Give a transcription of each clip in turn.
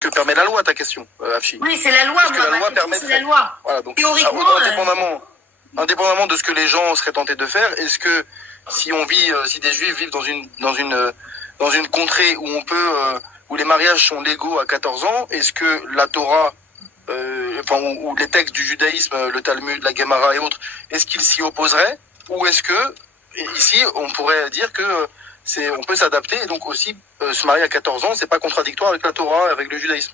que permet la loi, ta question, Afshi. Oui, c'est la loi. Parce que la loi permet. C'est la loi. Voilà, donc, théoriquement, indépendamment de ce que les gens seraient tentés de faire, est-ce que si des Juifs vivent dans une contrée où où les mariages sont légaux à 14 ans, est-ce que la Torah, ou les textes du judaïsme, le Talmud, la Gemara et autres, est-ce qu'ils s'y opposeraient, ou est-ce que ici on pourrait dire que on peut s'adapter et donc aussi se marier à 14 ans, c'est pas contradictoire avec la Torah, avec le judaïsme.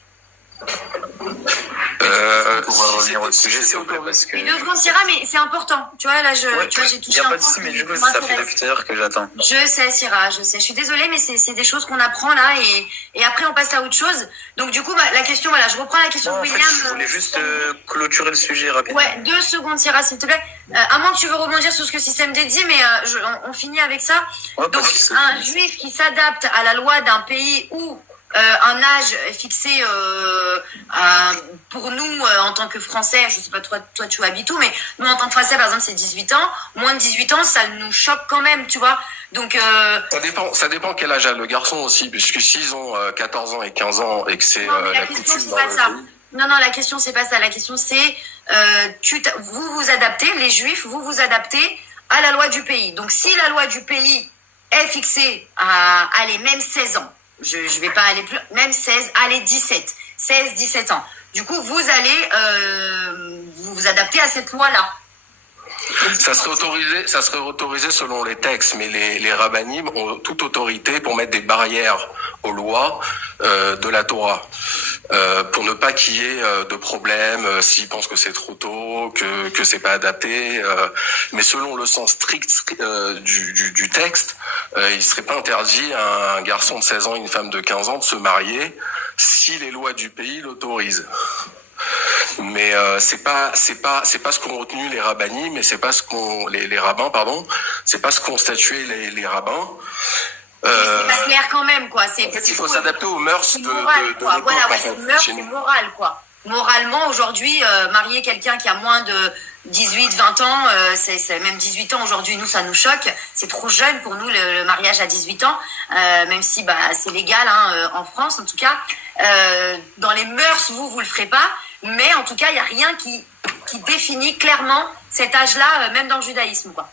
Pour revenir au sujet, s'il vous plaît, parce que... Mais 2 secondes, Syrah, mais c'est important. Tu vois, là, j'ai touché un point. Il n'y a pas de souci, mais du coup, ça fait depuis tout à l'heure que j'attends. Je sais, Syrah, je sais. Je suis désolée, mais c'est des choses qu'on apprend là, et après, on passe à autre chose. Donc, du coup, la question, voilà, je reprends la question de William. En fait, je voulais juste clôturer le sujet rapidement. Ouais, 2 secondes, Syrah, s'il te plaît. À moins que tu veux rebondir sur ce que Système D dit, mais on finit avec ça. Ouais, donc, un juif qui s'adapte à la loi d'un pays où un âge fixé pour nous en tant que Français, je sais pas toi tu habites où, mais nous en tant que Français par exemple c'est 18 ans, moins de 18 ans ça nous choque quand même, tu vois. Donc ça dépend quel âge a le garçon aussi, puisque s'ils ont 14 ans et 15 ans et que c'est la coutume dans le pays. Non, la question c'est pas ça, la question c'est vous vous adaptez, les juifs, vous vous adaptez à la loi du pays. Donc si la loi du pays est fixée à même 16 ans, je vais pas aller plus, même 16, allez 17 ans. Du coup, vous allez vous adapter à cette loi-là. Ça serait autorisé selon les textes, mais les rabbinim ont toute autorité pour mettre des barrières aux lois de la Torah, pour ne pas qu'il y ait de problème s'ils pensent que c'est trop tôt, que c'est pas adapté. Mais selon le sens strict du texte, il serait pas interdit à un garçon de 16 ans et une femme de 15 ans de se marier si les lois du pays l'autorisent. Mais c'est pas ce qu'ont retenu les rabbinis, mais c'est pas ce qu'ont les rabbins, pardon, c'est pas ce qu'ont statué les rabbins. C'est pas clair quand même, quoi. En fait, il faut s'adapter aux mœurs de l'époque. Voilà, c'est mœurs, c'est moral, quoi. Moralement, aujourd'hui, marier quelqu'un qui a moins de 18, 20 ans, c'est même 18 ans aujourd'hui, nous, ça nous choque. C'est trop jeune pour nous, le mariage à 18 ans, même si c'est légal en France, en tout cas. Dans les mœurs, vous le ferez pas, mais en tout cas, il n'y a rien qui définit clairement cet âge-là, même dans le judaïsme, quoi.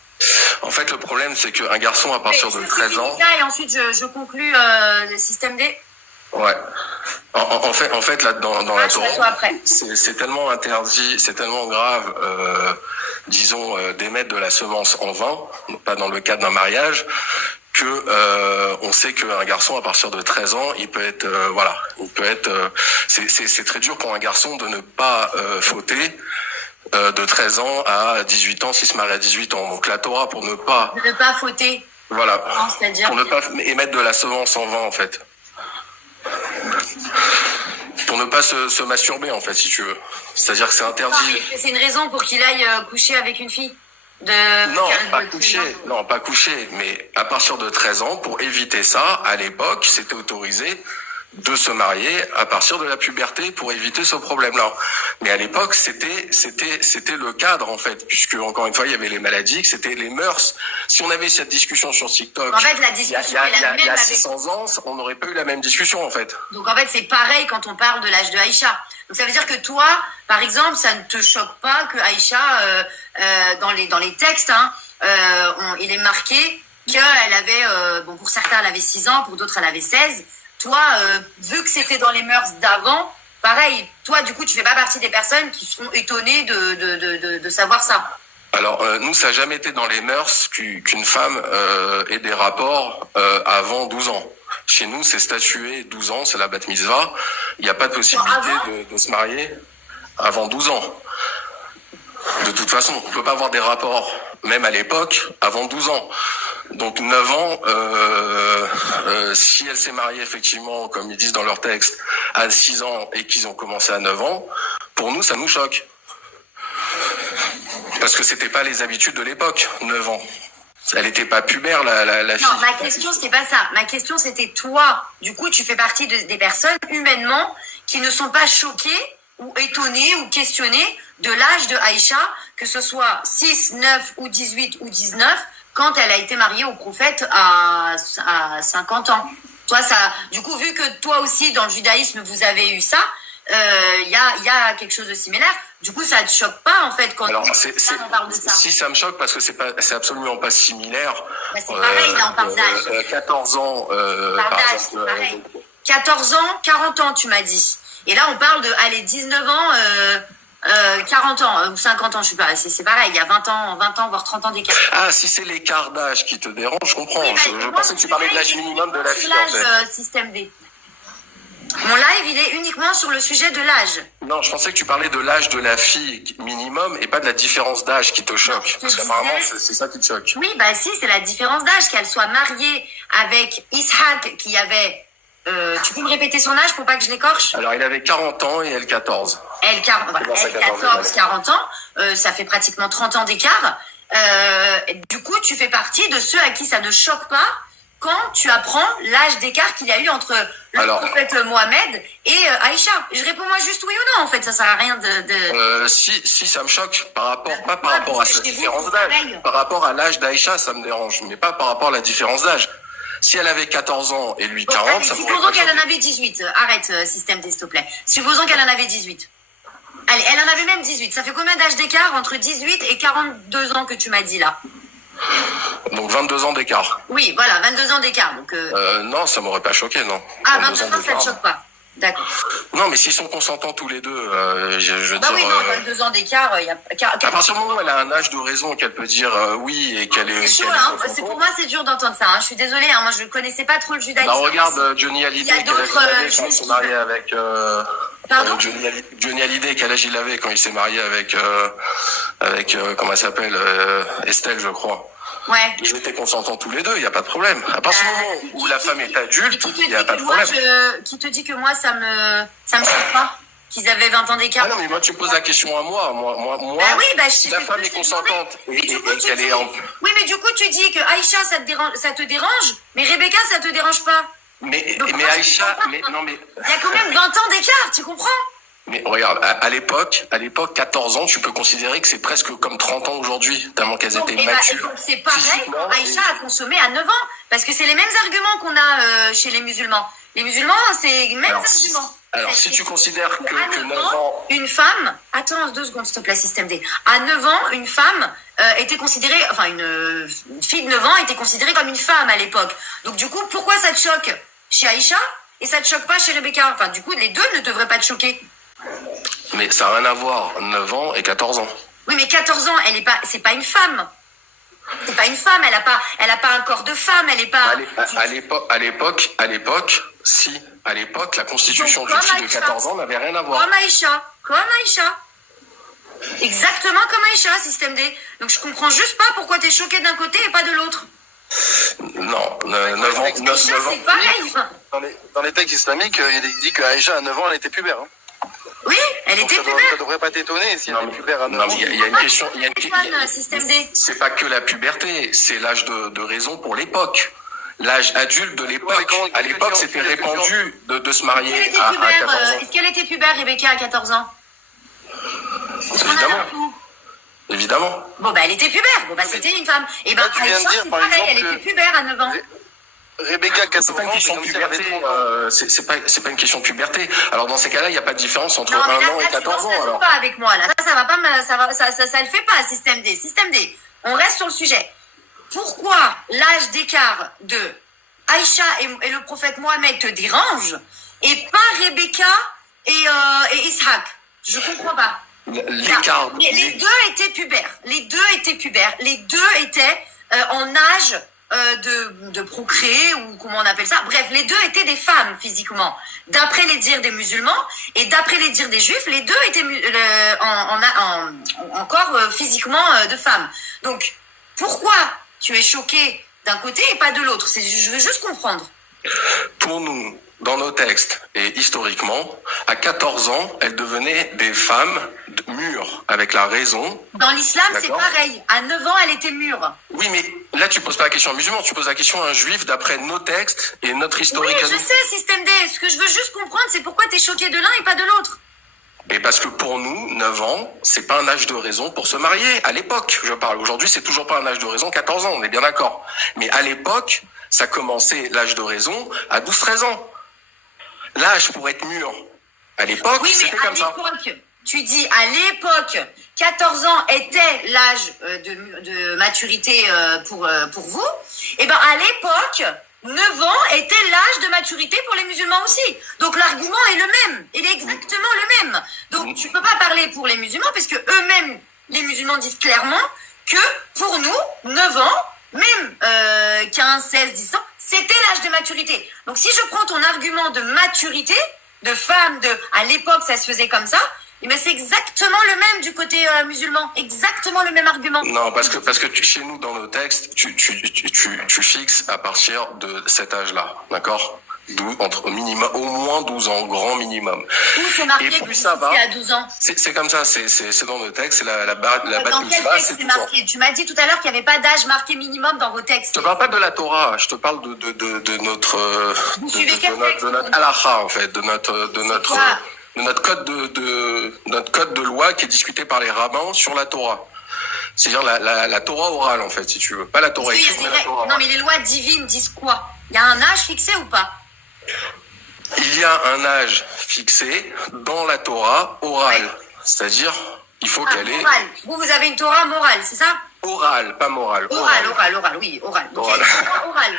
En fait, le problème, c'est qu'un garçon à partir de 13 ans... Et ensuite, je conclus le Système D. Ouais. En fait, là, dans la Torah, c'est tellement interdit, c'est tellement grave, disons, d'émettre de la semence en vain, pas dans le cadre d'un mariage, que on sait qu'un garçon à partir de 13 ans, il peut être, c'est très dur pour un garçon de ne pas fauter. De 13 ans à 18 ans s'il se marie à 18 ans. Donc la Torah, pour ne pas... Ne pas fauter. Voilà. C'est-à-dire pour ne pas émettre de la semence en vain, en fait. Pour ne pas se masturber, en fait, si tu veux. C'est-à-dire que c'est interdit. C'est une raison pour qu'il aille coucher avec une fille. Non, pas coucher. Mais à partir de 13 ans, pour éviter ça, à l'époque, c'était autorisé de se marier à partir de la puberté pour éviter ce problème-là. Mais à l'époque, c'était le cadre, en fait, puisque, encore une fois, il y avait les maladies, que c'était les mœurs. Si on avait cette discussion sur TikTok, en fait, la discussion il y a 600 ans, on n'aurait pas eu la même discussion, en fait. Donc, en fait, c'est pareil quand on parle de l'âge de Aïcha. Donc, ça veut dire que toi, par exemple, ça ne te choque pas que Aïcha, dans les textes, il est marqué qu'elle avait, pour certains, elle avait 6 ans, pour d'autres, elle avait 16. Toi, vu que c'était dans les mœurs d'avant, pareil, toi, du coup, tu fais pas partie des personnes qui sont étonnées de savoir ça. Alors, nous, ça n'a jamais été dans les mœurs qu'une femme ait des rapports avant 12 ans. Chez nous, c'est statué 12 ans, c'est la bat mitzvah. Il n'y a pas de possibilité de se marier avant 12 ans. De toute façon, on ne peut pas avoir des rapports, même à l'époque, avant 12 ans. Donc 9 ans, si elle s'est mariée effectivement, comme ils disent dans leur texte, à 6 ans et qu'ils ont commencé à 9 ans, pour nous, ça nous choque. Parce que c'était pas les habitudes de l'époque, 9 ans. Elle n'était pas pubère, la fille. Non, ma question, c'était pas ça. Ma question, c'était toi. Du coup, tu fais partie des personnes, humainement, qui ne sont pas choquées ou étonnées ou questionnées de l'âge de Aïcha, que ce soit 6, 9 ou 18 ou 19, quand elle a été mariée au prophète à 50 ans. Toi, ça, du coup, vu que toi aussi, dans le judaïsme, vous avez eu ça, il y a quelque chose de similaire. Du coup, ça te choque pas, en fait, quand Alors, on parle de ça. si ça me choque parce que c'est absolument pas similaire. Bah, c'est pareil, là, on parle d'âge. 14 ans, Par par d'âge, exemple, c'est pareil. 14 ans, 40 ans, tu m'as dit. Et là, on parle de, allez, 19 ans, 40 ans, ou 50 ans, je sais pas. C'est pareil, il y a 20 ans, voire 30 ans d'écart. Ah, si c'est l'écart d'âge qui te dérange, je comprends. Oui, je moi, pensais que tu parlais de l'âge minimum de la fille, en fait. L'âge système D. Mon live, il est uniquement sur le sujet de l'âge. Non, je pensais que tu parlais de l'âge de la fille minimum et pas de la différence d'âge qui te choque. Parce qu'apparemment, c'est ça qui te choque. Oui, bah si, c'est la différence d'âge, qu'elle soit mariée avec Ishaq, qui avait... tu peux me répéter son âge pour pas que je l'écorche? Alors, il avait 40 ans et elle 14. Elle 14, 40 ans, ça fait pratiquement 30 ans d'écart. Du coup, tu fais partie de ceux à qui ça ne choque pas quand tu apprends l'âge d'écart qu'il y a eu entre le prophète Mohamed et Aïcha. Je réponds-moi juste oui ou non, en fait, ça sert à rien de... Si ça me choque, pas par rapport à cette différence d'âge. Par rapport à l'âge d'Aïcha, ça me dérange, mais pas par rapport à la différence d'âge. Si elle avait 14 ans et lui 40, allez, ça me supposons qu'elle en avait 18. Arrête, système D, s'il te plaît. Supposons qu'elle en avait 18. Allez, elle en avait même 18. Ça fait combien d'âge d'écart entre 18 et 42 ans que tu m'as dit là? Donc 22 ans d'écart. Oui, voilà, 22 ans d'écart. Donc, non, ça m'aurait pas choqué, non. Ah, 22 ans, ça ne choque pas. D'accord. Non, mais s'ils sont consentants tous les deux, je veux bah dire... oui, non, 22 ans d'écart, il y a... À partir du moment où elle a un âge de raison, qu'elle peut dire oui et qu'elle est... C'est chaud, hein. Pour moi, c'est dur d'entendre ça. Hein. Je suis désolée, hein. Moi, je ne connaissais pas trop le judaïsme. Bah, regarde Johnny Hallyday, quel âge il avait quand il s'est marié avec... Pardon Johnny Hallyday, quel âge il avait quand il s'est marié avec comment elle s'appelle Estelle, je crois. Ouais. Ils étaient consentants tous les deux, il n'y a pas de problème. À partir du moment où la femme est adulte, il n'y a pas de problème. Qui te dit que moi, ça me choque pas qu'ils avaient 20 ans d'écart? Ah non, mais moi, tu me poses la question à moi. Moi, oui, bah, si la femme est consentante et qu'elle est en... Oui, mais du coup, tu dis que Aïcha, ça te dérange, mais Rebecca, ça te dérange pas. Mais Aïcha, non mais... Il y a quand même 20 ans d'écart, tu comprends? Mais regarde, à l'époque, 14 ans, tu peux considérer que c'est presque comme 30 ans aujourd'hui, tellement qu'elles étaient matures. C'est pareil quand Aïcha a consommé à 9 ans, parce que c'est les mêmes arguments qu'on a chez les musulmans. Les musulmans, c'est les mêmes arguments. Alors, si tu considères que 9 ans... Une femme... Attends, 2 secondes, s'il te plaît, système D. À 9 ans, une femme était considérée... Enfin, une fille de 9 ans était considérée comme une femme à l'époque. Donc, du coup, pourquoi ça te choque chez Aïcha et ça te choque pas chez Rebecca? Enfin, du coup, les deux ne devraient pas te choquer. Mais ça n'a rien à voir, 9 ans et 14 ans. Oui, mais 14 ans, c'est pas une femme. C'est pas une femme, elle a pas un corps de femme, elle est pas... À l'époque, si. À l'époque, la constitution d'une fille de 14 ans n'avait rien à voir. Comme Aïcha. Exactement comme Aïcha, système D. Donc je comprends juste pas pourquoi t'es choqué d'un côté et pas de l'autre. Non, 9 ans... c'est pareil. Dans les textes islamiques, il dit qu'Aïcha, à 9 ans, elle était pubère. Hein. Oui, elle était pubère. Ça devrait pas t'étonner si elle était pubère à 9 ans. Non, mais il y a une question... Système D. C'est pas que la puberté, c'est l'âge de raison pour l'époque. L'âge adulte de l'époque. À l'époque, c'était répandu de se marier à 14 ans. Est-ce qu'elle était pubère, Rebecca, à 14 ans? Évidemment. Bon, bah, elle était pubère. Bon, bah, c'était une femme. Et ben, Aïcha, c'est pareil, elle était pubère à 9 ans. Rebecca, 14 ans, c'est pas une question de puberté. C'est pas une question de puberté. Alors, dans ces cas-là, il n'y a pas de différence entre 1 an et 14 ans. Alors. Pas avec moi, là. Ça va pas ça le fait pas, système D. Système D. On reste sur le sujet. Pourquoi l'âge d'écart de Aïcha et le prophète Mohamed te dérange et pas Rebecca et Ishaq? Je comprends pas. L'écart. Les deux étaient pubères. Les deux étaient en âge de procréer ou comment on appelle ça. Bref, les deux étaient des femmes physiquement. D'après les dires des musulmans et d'après les dires des juifs, les deux étaient encore physiquement de femmes. Donc, pourquoi tu es choqué d'un côté et pas de l'autre? Je veux juste comprendre. Pour nous, dans nos textes et historiquement, à 14 ans, elles devenaient des femmes mûres, avec la raison. Dans l'islam, c'est pareil. À 9 ans, elle était mûre. Oui, mais là, tu poses pas la question à un musulman, tu poses la question à un juif d'après nos textes et notre historique. Oui, je sais, système D. Ce que je veux juste comprendre, c'est pourquoi tu es choqué de l'un et pas de l'autre. Et parce que pour nous, 9 ans, c'est pas un âge de raison pour se marier. À l'époque, je parle. Aujourd'hui, c'est toujours pas un âge de raison, 14 ans, on est bien d'accord. Mais à l'époque, ça commençait l'âge de raison à 12-13 ans. L'âge pour être mûr, à l'époque, Oui, mais c'était à comme ça. l'époque, tu dis à l'époque, 14 ans était l'âge de maturité pour vous. Et ben à l'époque, 9 ans était l'âge de maturité pour les musulmans aussi. Donc l'argument est le même. Il est exactement le même. Donc tu peux pas parler pour les musulmans parce que eux-mêmes, les musulmans disent clairement que pour nous, 9 ans, même 15, 16, 17 ans, c'était l'âge de maturité. Donc si je prends ton argument de maturité, de femme, à l'époque ça se faisait comme ça, mais c'est exactement le même du côté musulman, exactement le même argument. Non, parce que chez nous, dans nos textes, tu fixes à partir de cet âge-là, d'accord? Entre minimum, au moins 12 ans, grand minimum. Où c'est marqué Et que plus c'est ça va, à 12 ans? c'est comme ça, c'est dans nos textes, c'est la bat Dans quel mitzvah, texte c'est c'est 12 ans. marqué? Tu m'as dit tout à l'heure qu'il n'y avait pas d'âge marqué minimum dans vos textes. Je te parle pas de la Torah, je te parle de notre Vous suivez quel texte? de notre halakha, en fait, de quoi? notre code de loi qui est discuté par les rabbins sur la Torah. C'est-à-dire la Torah orale, en fait, si tu veux. Pas la Torah Parce qu'il y a écrite, mais des la Torah Non, orale. mais les lois divines disent quoi? Il y a un âge fixé ou pas? Il y a un âge fixé dans la Torah orale. Ouais. C'est-à-dire, il faut Ah, qu'elle est morale. Vous avez une Torah morale, c'est ça? orale, pas morale. Orale, oui, orale. Donc il y a une Torah orale.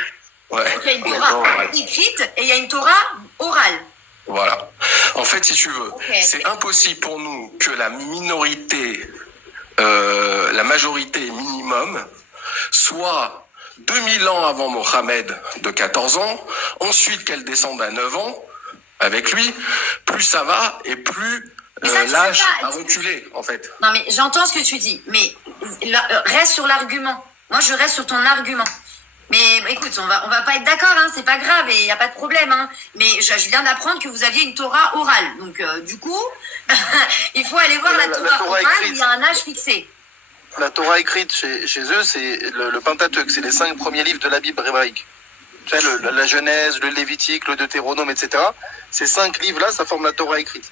Ouais. Donc il y a une on est Torah dans orale. écrite et il y a une Torah orale. Voilà. En fait, si tu veux, Ok. c'est impossible pour nous que la majorité minimum soit 2000 ans avant Mohammed de 14 ans, ensuite qu'elle descende à 9 ans avec lui, plus ça va et plus Mais ça, tu l'âge sais pas. a reculé, en fait. Non, mais j'entends ce que tu dis, mais reste sur l'argument. Moi, je reste sur ton argument. Mais écoute, on va pas être d'accord, hein, c'est pas grave et il y a pas de problème, hein. Mais je viens d'apprendre que vous aviez une Torah orale, donc du coup, il faut aller voir la La Torah Torah orale. écrite. Il y a un âge fixé. La Torah écrite chez eux, c'est le Pentateuque, c'est les 5 premiers livres de la Bible hébraïque. Tu sais, la Genèse, le Lévitique, le Deutéronome, etc. Ces 5 livres-là, ça forme la Torah écrite.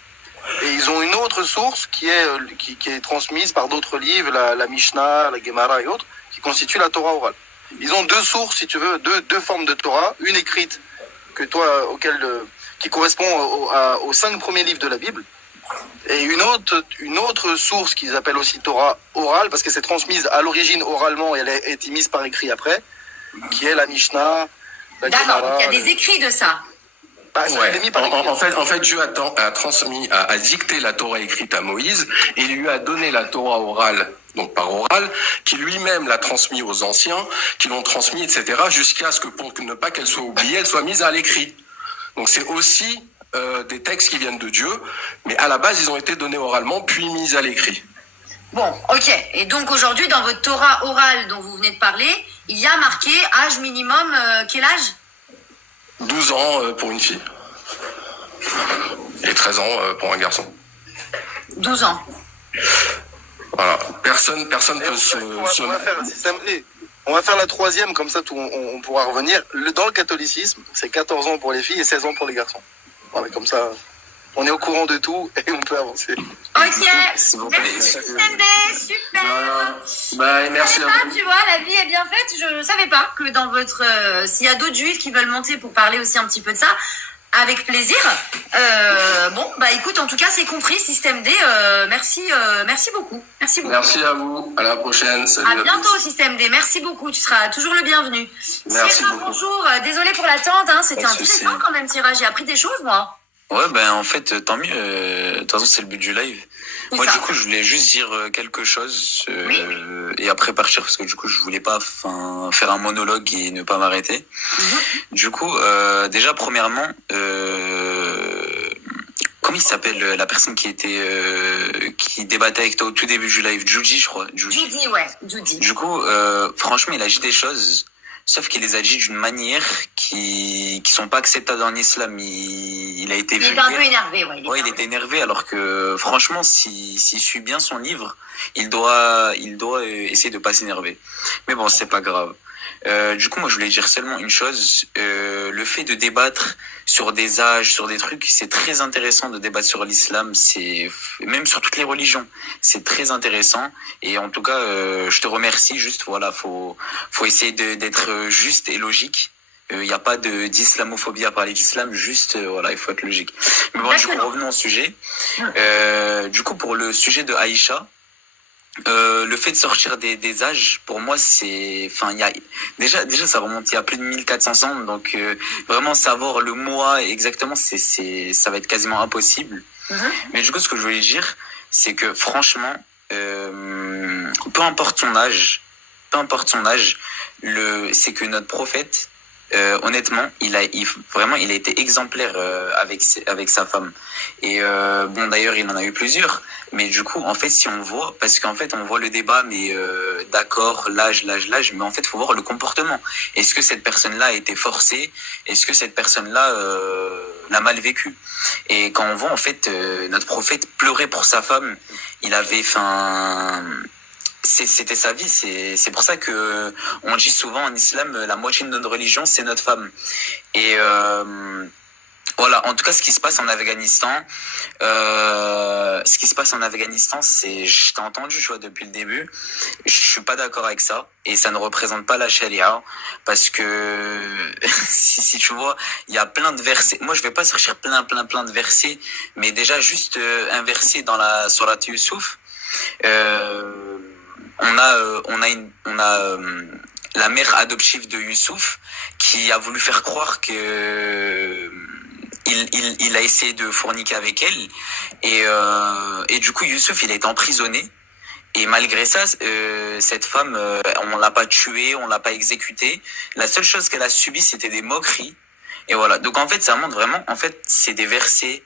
Et ils ont une autre source qui est transmise par d'autres livres, la Mishnah, la Gemara et autres, qui constituent la Torah orale. Ils ont 2 sources, si tu veux, deux formes de Torah, une écrite qui correspond aux 5 premiers livres de la Bible, et une autre source qu'ils appellent aussi Torah orale, parce que c'est transmise à l'origine oralement et elle a été mise par écrit après, qui est la Mishnah, la D'accord, Gemara. donc il y a des écrits de ça. Bah, ça a Ouais. été mis par écrit. En fait, Dieu a dicté la Torah écrite à Moïse et lui a donné la Torah orale, donc par oral, qui lui-même l'a transmis aux anciens, qui l'ont transmis, etc., jusqu'à ce que pour ne pas qu'elle soit oubliée, elle soit mise à l'écrit. Donc c'est aussi des textes qui viennent de Dieu, mais à la base, ils ont été donnés oralement, puis mis à l'écrit. Bon, ok. Et donc aujourd'hui, dans votre Torah orale dont vous venez de parler, il y a marqué âge minimum, quel âge? 12 ans pour une fille. Et 13 ans pour un garçon. 12 ans. Voilà. Personne peut On va faire un système D. On va faire la 3e, comme ça on pourra revenir. Dans le catholicisme, c'est 14 ans pour les filles et 16 ans pour les garçons. Voilà, comme ça, on est au courant de tout et on peut avancer. Ok. S'il vous plaît. Merci Système D, super. Bah, merci Je à savais pas, vous. tu vois, la vie est bien faite. Je savais pas que dans votre, s'il y a d'autres juifs qui veulent monter pour parler aussi un petit peu de ça, avec plaisir. Bon, bah écoute, en tout cas, c'est compris. Système D, merci beaucoup. Merci beaucoup. Merci à vous. À la prochaine. Salut À tous. bientôt, Système D. Merci beaucoup. Tu seras toujours le bienvenu. Merci Syrah, beaucoup. bonjour. Désolée pour l'attente. Hein. C'était Pas de souci. intéressant quand même, Syrah. J'ai appris des choses, moi. Ouais, ben en fait, tant mieux. De toute façon, c'est le but du live. C'est Moi, ça. du coup, je voulais juste dire quelque chose Oui. et après partir parce que du coup, je voulais pas faire un monologue et ne pas m'arrêter. Du coup, déjà, premièrement, comment il s'appelle la personne qui débattait avec toi au tout début du live? Judy, je crois. Judy, ouais. Judy. Du coup, franchement, il a dit des choses, sauf qu'il les a dit d'une manière qui sont pas acceptables en islam. Il a été Il était vulgaire. un peu énervé, ouais. Ouais, il était énervé alors que franchement, s'il suit bien son livre, il doit essayer de pas s'énerver. Mais bon, c'est pas grave. Du coup, moi, je voulais dire seulement une chose. Le fait de débattre sur des âges, sur des trucs, c'est très intéressant de débattre sur l'islam. C'est même sur toutes les religions, c'est très intéressant. Et en tout cas, je te remercie. Juste, voilà, faut essayer d'être juste et logique. Il n'y a pas d'islamophobie à parler d'islam, juste voilà, il faut être logique. Mais bon, du coup, revenons au sujet. Du coup, pour le sujet de Aïcha, le fait de sortir des âges, pour moi, c'est, enfin, il y a déjà ça remonte il y a plus de 1400 ans, donc vraiment savoir le mois exactement, ça va être quasiment impossible. Mais du coup, ce que je voulais dire, c'est que franchement, peu importe son âge, c'est que notre prophète, honnêtement, il a été exemplaire avec sa femme. Et bon, d'ailleurs, il en a eu plusieurs. Mais du coup, en fait, si on voit, parce qu'en fait, on voit le débat, mais d'accord, l'âge, mais en fait, faut voir le comportement. Est-ce que cette personne-là a été forcée? Est-ce que cette personne-là l'a mal vécu? Et quand on voit, en fait, notre prophète pleurer pour sa femme, il avait, c'était sa vie. C'est pour ça que on dit souvent en islam, la moitié de notre religion, c'est notre femme. Et voilà, en tout cas, ce qui se passe en Afghanistan, c'est, je t'ai entendu, tu vois, depuis le début, je suis pas d'accord avec ça, et ça ne représente pas la charia, parce que, si tu vois, il y a plein de versets, moi je vais pas sortir plein de versets, mais déjà juste un verset dans la Sourate Yusuf, on a la mère adoptive de Youssouf qui a voulu faire croire que il a essayé de forniquer avec elle, et du coup Youssouf il a été emprisonné, et malgré ça cette femme, on l'a pas tuée, on l'a pas exécutée, la seule chose qu'elle a subie c'était des moqueries. Et voilà, donc en fait ça montre vraiment, en fait c'est des versets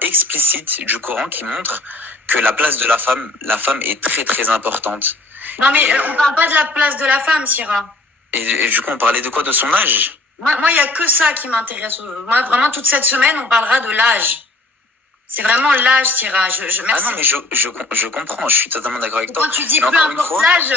explicites du Coran qui montrent que la place de la femme est très importante. Non mais on parle pas de la place de la femme, Syrah. Et du coup on parlait de quoi? De son âge? Moi, il y a que ça qui m'intéresse. Moi, vraiment, toute cette semaine, on parlera de l'âge. C'est vraiment l'âge, Syrah. Merci. Ah non, mais je comprends, je suis totalement d'accord avec toi. Quand tu dis peu importe l'âge,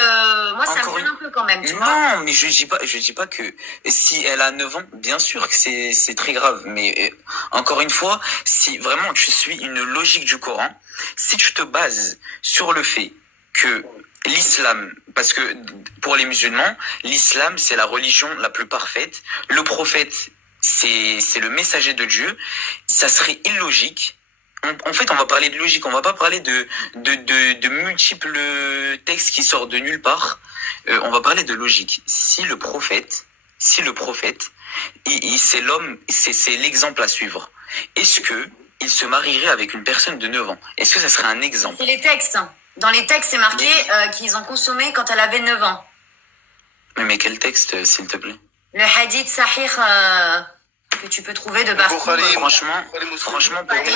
moi, ça me gêne un peu quand même, tu vois. Non, mais je dis pas que si elle a 9 ans, bien sûr que c'est très grave. Mais encore une fois, si vraiment tu suis une logique du Coran, si tu te bases sur le fait que l'islam, parce que pour les musulmans, l'islam c'est la religion la plus parfaite, le prophète c'est le messager de Dieu, ça serait illogique. En fait, on va parler de logique, on va pas parler de multiples textes qui sortent de nulle part. On va parler de logique. Si le prophète, c'est l'homme, c'est l'exemple à suivre. Est-ce que il se marierait avec une personne de 9 ans? Est-ce que ça serait un exemple? C'est les textes. Dans les textes, c'est marqué qu'ils ont consommé quand elle avait 9 ans. Mais quel texte, s'il te plaît? Le hadith sahih que tu peux trouver de partout. Franchement, peut-être,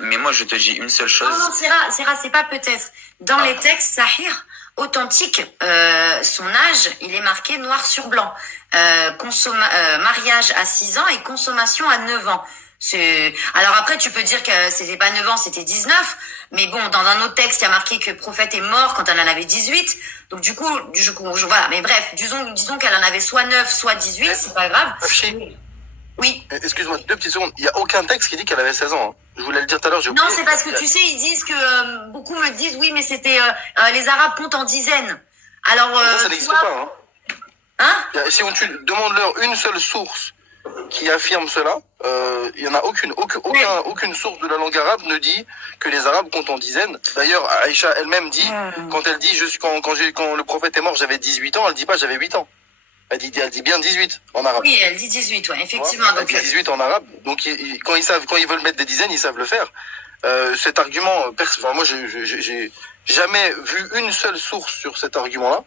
mais moi je te dis une seule chose. Non, c'est pas peut-être. Dans les textes sahih authentiques, son âge, il est marqué noir sur blanc. Mariage à 6 ans et consommation à 9 ans. Alors après, tu peux dire que c'était pas 9 ans, c'était 19. Mais bon, dans un autre texte, il y a marqué que le prophète est mort quand elle en avait 18. Donc du coup, voilà. Mais bref, disons qu'elle en avait soit 9, soit 18, c'est pas grave. Oui. Excuse-moi, 2 petites secondes. Il y a aucun texte qui dit qu'elle avait 16 ans. Je voulais le dire tout à l'heure. Non, c'est parce que tu sais, ils disent que beaucoup me disent oui, mais c'était les Arabes comptent en dizaines. Alors ça n'existe pas. Si tu demandes-leur une seule source qui affirme cela, il y en a aucune source de la langue arabe ne dit que les Arabes comptent en dizaines. D'ailleurs, Aïcha elle-même dit, quand elle dit quand le prophète est mort, j'avais 18 ans, elle dit pas j'avais 8 ans. Elle dit bien 18 en arabe. Oui, elle dit 18, ouais, effectivement. Elle dit 18 en arabe. Donc quand ils veulent mettre des dizaines, ils savent le faire. Cet argument, moi j'ai jamais vu une seule source sur cet argument-là.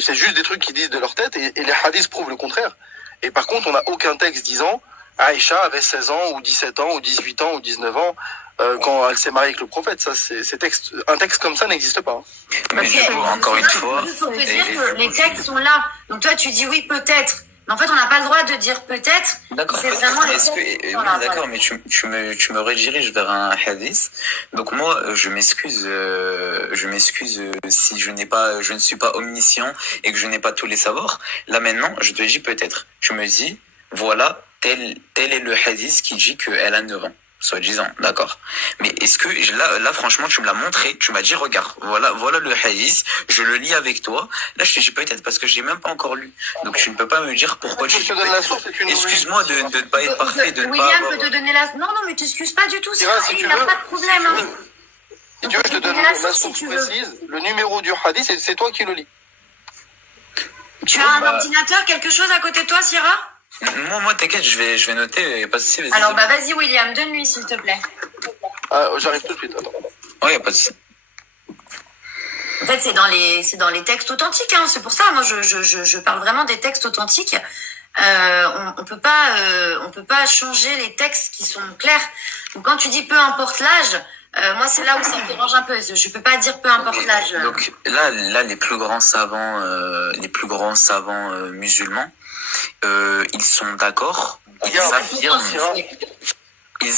C'est juste des trucs qu'ils disent de leur tête, et les hadiths prouvent le contraire. Et par contre, on n'a aucun texte disant Aïcha avait 16 ans ou 17 ans ou 18 ans ou 19 ans quand elle s'est mariée avec le prophète. Ça, un texte comme ça n'existe pas. Mais du coup, encore une fois, il faut te dire que les textes sont là. Donc toi, tu dis oui, peut-être. Mais en fait, on n'a pas le droit de dire peut-être. D'accord. C'est vraiment d'accord, mais tu me rediriges vers un hadith. Donc moi, je m'excuse si je ne suis pas omniscient et que je n'ai pas tous les savoirs. Là maintenant, je te dis peut-être. Je me dis, voilà, tel est le hadith qui dit qu'elle a 9 ans. soi-disant, d'accord. Mais est-ce que là, franchement, tu me l'as montré, tu m'as dit, regarde, voilà le hadith, je le lis avec toi. Là, je te dis peut-être parce que j'ai même pas encore lu. Donc, tu ne peux pas me dire pourquoi tu. Je te donne la source et tu nous Excuse-moi de ne pas être parfait, de ne pas William avoir. peut te donner la... Non, mais t'excuses pas du tout, c'est Syrah, vrai, si tu il n'y a veux, pas de problème. Hein. Si tu veux, je te donne la la source, source si tu veux. précise, le numéro du hadith, et c'est toi qui le lis. Tu as un ordinateur, quelque chose à côté de toi, Syrah? Moi, t'inquiète, je vais noter, y a pas de souci, vas-y. Alors, bah vas-y, William, donne-lui, s'il te plaît. Ah, j'arrive tout de suite, attends. Ouais, y a pas de souci. En fait, c'est dans les textes authentiques, hein. C'est pour ça, moi, je parle vraiment des textes authentiques. On peut pas changer les textes qui sont clairs. Donc, quand tu dis peu importe l'âge, moi, c'est là où ça me dérange un peu. Je peux pas dire peu importe l'âge. Donc là, les plus grands savants, musulmans, ils sont d'accord. Ils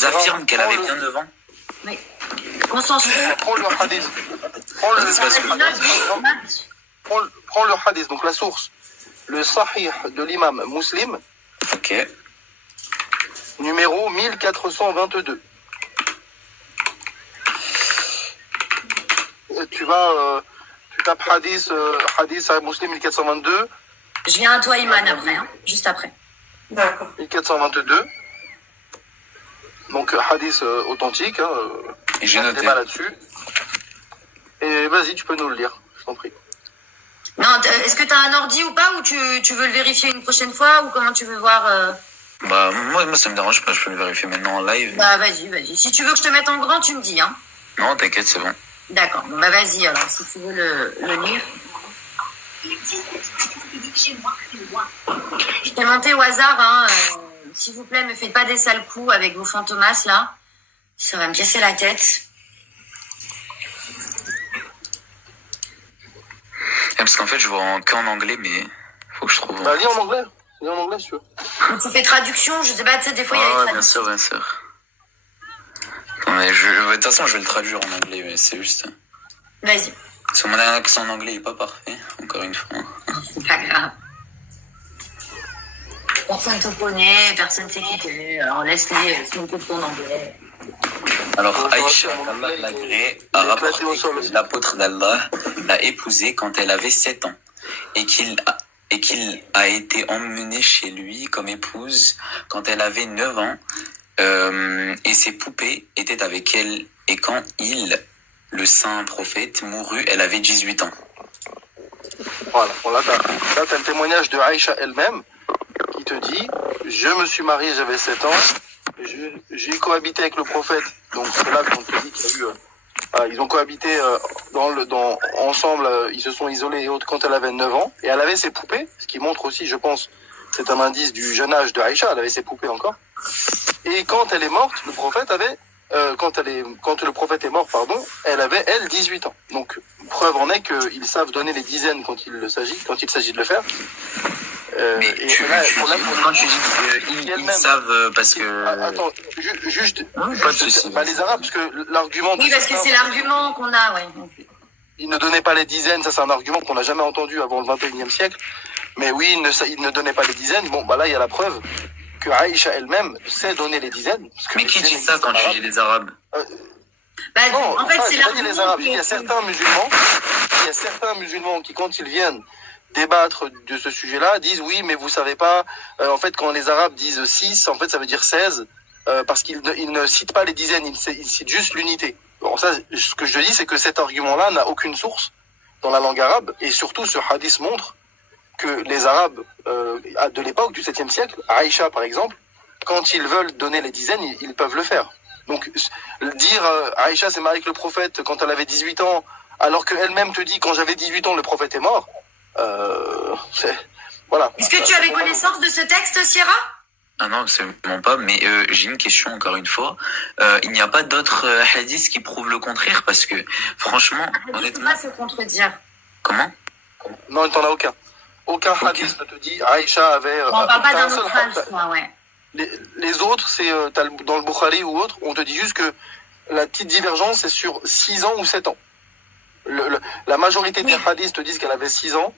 affirment qu'elle avait bien 9 ans. Oui. Consensus. Prends le hadith. Prends le hadith, donc la source. Le sahih de l'imam Muslim, Ok. numéro 1422. Tu tapes hadith à Muslim 1422, Je viens à toi, Iman, après, hein, juste après. D'accord. 1422. Donc hadith authentique, hein, Et j'ai pas de noté. débat là-dessus. Et vas-y, tu peux nous le lire, je t'en prie. Non, est-ce que tu as un ordi ou pas, ou tu veux le vérifier une prochaine fois, ou comment tu veux voir Bah moi ça me dérange pas, je peux le vérifier maintenant en live. Bah vas-y. Si tu veux que je te mette en grand, tu me dis, hein. Non, t'inquiète, c'est bon. D'accord, bon bah vas-y alors, si tu veux le lire. Je t'ai monté au hasard, hein. S'il vous plaît, me faites pas des sales coups avec vos fantomas là. Ça va me casser la tête. Parce qu'en fait je vois qu'en anglais, mais faut que je trouve. Bah, lis en anglais. Lis en anglais, si tu veux. Donc, tu fais traduction, je sais pas, tu sais, des fois il y a Ah des ouais, bien traductions. sûr, bien sûr. Non, mais de toute façon je vais le traduire en anglais, mais c'est juste. Vas-y, Parce que mon accent en anglais est pas parfait, encore une fois. c'est pas grave. Personne te connaît, personne sait qui t'es, alors laisse-les s'occuper de ton anglais. Alors, Ouais, Aïcha, ouais, qu'Allah il- l'agrée, il a est rapporté éclaté au sol que aussi. l'apôtre d'Allah l'a épousée quand elle avait 7 ans et qu'il a été emmené chez lui comme épouse quand elle avait 9 ans et ses poupées étaient avec elle et quand le saint prophète, mourut, elle avait 18 ans. Voilà, bon, là, t'as le témoignage de Aïcha elle-même qui te dit « Je me suis marié, j'avais 7 ans, j'ai cohabité avec le prophète. » Donc c'est là qu'on te dit qu'il y a eu... ils ont cohabité ensemble, ils se sont isolés et autres quand elle avait 9 ans. Et elle avait ses poupées, ce qui montre aussi, je pense, c'est un indice du jeune âge de Aïcha, elle avait ses poupées encore. Et quand elle est morte, le prophète avait... quand le prophète est mort, elle avait, elle, 18 ans. Donc, preuve en est qu'ils savent donner les dizaines quand il s'agit de le faire. Mais quand tu dis qu'ils savent parce que... Attends, juste, Pas de souci. les Arabes, parce que l'argument... Oui, parce que c'est l'argument qu'on a, ouais. Ils ne donnaient pas les dizaines, ça c'est un argument qu'on n'a jamais entendu avant le 21e siècle. Mais oui, ils ne donnaient pas les dizaines. Bon, bah là, il y a la preuve que Aïcha elle-même sait donner les dizaines. Parce que Mais les qui dit dizaines ça quand existent en tu dis les Arabes? Bah, Non, en fait, c'est j'ai pas dit l'argument. les Arabes. que- Il y a certains musulmans qui, quand ils viennent débattre de ce sujet-là, disent oui, mais vous savez pas, en fait, quand les Arabes disent 6, en fait, ça veut dire 16, parce qu'ils ne citent pas les dizaines, ils citent juste l'unité. Bon, ça, ce que je dis, c'est que cet argument-là n'a aucune source dans la langue arabe, et surtout, ce hadith montre que les Arabes, de l'époque du 7e siècle, Aïcha, par exemple, quand ils veulent donner les dizaines, ils peuvent le faire. Donc, dire Aïcha s'est mariée avec le prophète quand elle avait 18 ans, alors qu'elle-même te dit quand j'avais 18 ans, le prophète est mort, voilà. Est-ce que tu avais connaissance de ce texte, Sierra? Ah non, absolument pas, mais j'ai une question encore une fois. Il n'y a pas d'autres hadiths qui prouvent le contraire parce que, franchement, Je ne peux honnêtement... pas se contredire. Comment? Non, il t'en a aucun. Aucun hadith ne te dit Aïcha avait... On parle pas t'as un d'un seul autre âge, hadith. quoi, ouais. Les autres, c'est dans le Bukhari ou autre, on te dit juste que la petite divergence, c'est sur 6 ans ou 7 ans. La majorité des hadiths te disent qu'elle avait 6 ans,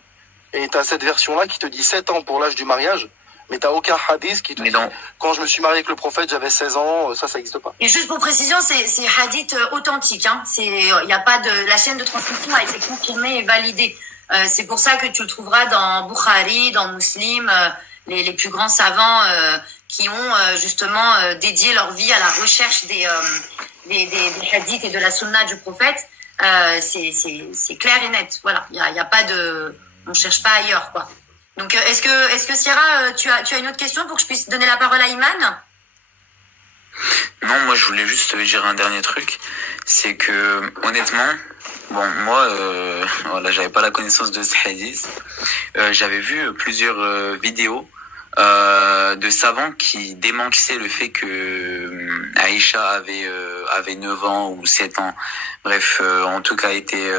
et tu as cette version-là qui te dit 7 ans pour l'âge du mariage. Mais t'as aucun hadith qui te Mais dit, dans, quand je me suis marié avec le prophète, j'avais 16 ans, ça n'existe pas. Et juste pour précision, c'est hadith authentique. Hein. Y a pas de, la chaîne de transmission a été confirmée et validée. C'est pour ça que tu le trouveras dans Bukhari, dans Muslim, les plus grands savants qui ont justement dédié leur vie à la recherche des hadiths et de la sunna du prophète. C'est clair et net. Voilà, y a pas de, on cherche pas ailleurs, quoi. Donc, est-ce que Sierra, tu as une autre question pour que je puisse donner la parole à Iman? non, moi je voulais juste dire un dernier truc, c'est que honnêtement, bon moi voilà, j'avais pas la connaissance de ce hadith. J'avais vu plusieurs vidéos de savants qui démentissaient le fait que Aïcha avait 9 ans ou 7 ans. Bref, en tout cas était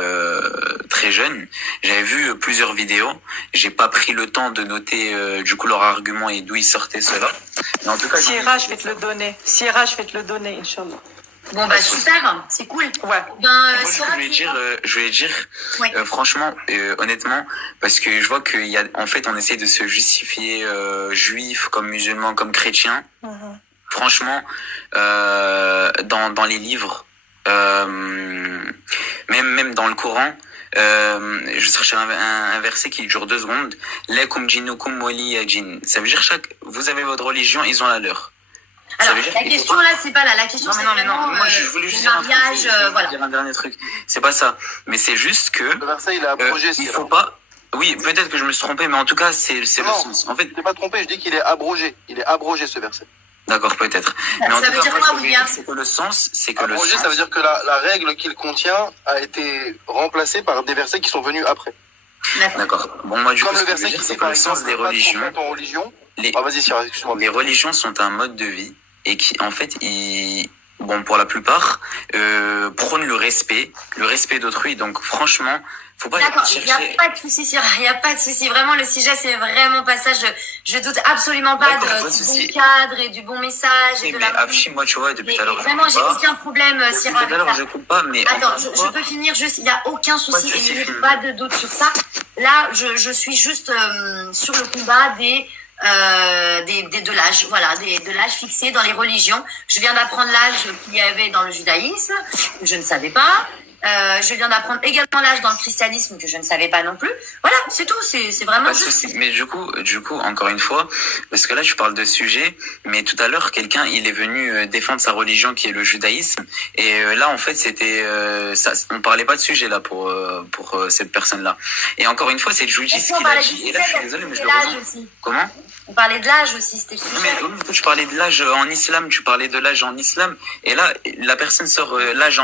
très jeune. J'avais vu plusieurs vidéos. J'ai pas pris le temps de noter du coup leur argument et d'où ils sortaient cela. Mais en tout cas, Sierra, je vais te le donner. Sierra, je vais te le donner, Inch'Allah. Bon, bah, super, c'est cool. Ouais. Ben, moi, Sierra, je voulais dire, Oui. franchement, honnêtement, parce que je vois qu'il y a, en fait, on essaie de se justifier juif comme musulman, comme chrétien. Franchement, dans les livres, même dans le Coran, je cherchais un verset qui dure 2 secondes. Lakum jinukum waliya jin. Ça veut dire vous avez votre religion, ils ont la leur. Alors, la question là, c'est pas là. La question, c'est vraiment moi, je voulais juste le dire un truc. mariage, Je voulais voilà. dire un dernier truc. C'est pas ça. Mais c'est juste que, Le verset, il est abrogé, il faut pas, oui, peut-être que je me suis trompé, mais en tout cas, c'est le sens. En fait, Je t'ai pas trompé, je dis qu'il est abrogé. Il est abrogé, ce verset. d'accord, peut-être. Mais en Ça tout veut cas, dire moi, quoi, ce que je veux William? dire, c'est que le sens, Abrogé, ça veut dire que la règle qu'il contient a été remplacée par des versets qui sont venus après. D'accord. Bon, moi, du coup, Comme ce le que je veux verset dire, qui c'est dit, que par le sens exemple, des religions, en religion. les, Ah, vas-y, Sierra, excuse-moi. les religions sont un mode de vie et qui, en fait, bon, pour la plupart, prônent le respect d'autrui. Donc, franchement, faut pas D'accord, il n'y a chercher. pas de souci, Sierra, il n'y a pas de souci. Vraiment, le sujet, c'est vraiment pas ça. Je doute absolument pas D'accord, pas de du souci. bon cadre et du bon message. Et de Mais la... Afshi, moi, tu vois, depuis tout à l'heure, je Vraiment, j'ai coupe pas. aucun problème, Sierra. Depuis tout à l'heure, je coupe pas, mais Attends, encore je une fois, peux finir juste, il n'y a aucun Pas de souci souci, et il n'y Phil. a pas de doute sur ça. Là, je suis juste sur le combat de l'âge, voilà, de l'âge fixé dans les religions. Je viens d'apprendre l'âge qu'il y avait dans le judaïsme, que je ne savais pas. Je viens d'apprendre également l'âge dans le christianisme que je ne savais pas non plus. Voilà, c'est tout, c'est vraiment pas de juste. souci. Mais du coup, encore une fois, parce que là, tu parles de sujet, mais tout à l'heure, quelqu'un, il est venu défendre sa religion qui est le judaïsme, et là, en fait, c'était, ça, on parlait pas de sujet là pour cette personne-là. Et encore une fois, c'est le juge Est-ce qui qu'on l'a parlait du dit. Et sujet, là, je suis parce désolé, que mais je c'était le l'âge rejoins. aussi. Comment? On parlait de l'âge aussi, c'était le Non, sujet. mais tu parlais de l'âge en islam, tu parlais de l'âge en islam, et là, la personne sort l'âge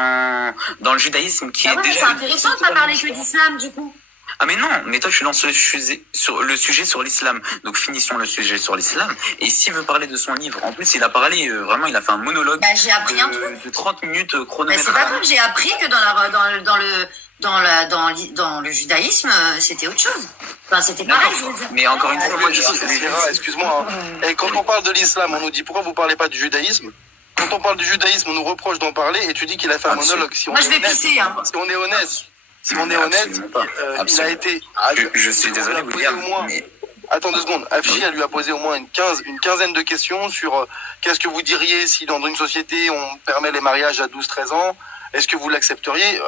dans le judaïsme qui Ah est ouais, déjà. c'est intéressant de pas parler que d'islam du coup. Ah mais non, mais toi tu lances le sujet sur l'islam. Donc finissons le sujet sur l'islam. Et s'il veut parler de son livre, en plus il a parlé, vraiment il a fait un monologue Bah, j'ai appris un truc. de 30 minutes Mais chronométré. c'est pas grave, j'ai appris que dans le judaïsme, c'était autre chose. Enfin, c'était pareil, je veux dire. Mais encore une fois, moi je Sierra, excuse-moi. Hein. Et quand on parle de l'islam, on nous dit pourquoi vous parlez pas du judaïsme? Quand on parle du judaïsme, on nous reproche d'en parler et tu dis qu'il a fait un monologue. Si on Moi, est je vais honnête, pisser, hein. Si on est honnête, Absolument pas. il a Absolument. été. Je suis désolé, on a posé William, au moins- mais Attends 2 secondes. Afshi, elle lui a posé au moins une quinzaine de questions sur qu'est-ce que vous diriez si dans une société on permet les mariages à 12-13 ans. Est-ce que vous l'accepteriez?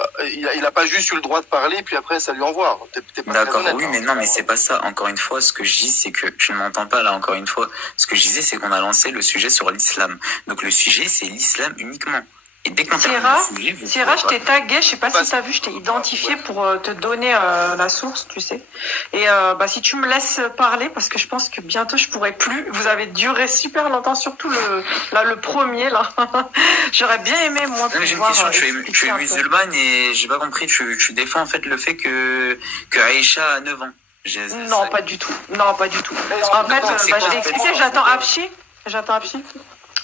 Il a pas juste eu le droit de parler, puis après ça lui envoie. T'es pas très d'accord, honnête, oui, hein. mais non, mais c'est pas ça. Encore une fois, ce que je dis, c'est que tu ne m'entends pas là. Encore une fois, ce que je disais, c'est qu'on a lancé le sujet sur l'islam. Donc le sujet, c'est l'islam uniquement. Et dès qu'on termine Sierra, le sujet, vous Sierra, pouvez je pas. t'ai tagué, je sais pas si t'as vu, je t'ai identifié pour te donner la source, tu sais. Et si tu me laisses parler, parce que je pense que bientôt je pourrai plus. Vous avez duré super longtemps, surtout le premier là. J'aurais bien aimé moi Non, mais j'ai une pouvoir. question, tu expliquer es un peu. musulmane et j'ai pas compris, tu défends en fait le fait que Aïcha a 9 ans. Non, pas du tout. Non, pas du tout. En fait, Donc, c'est quoi, je en vais fait expliquer. J'attends Afshi.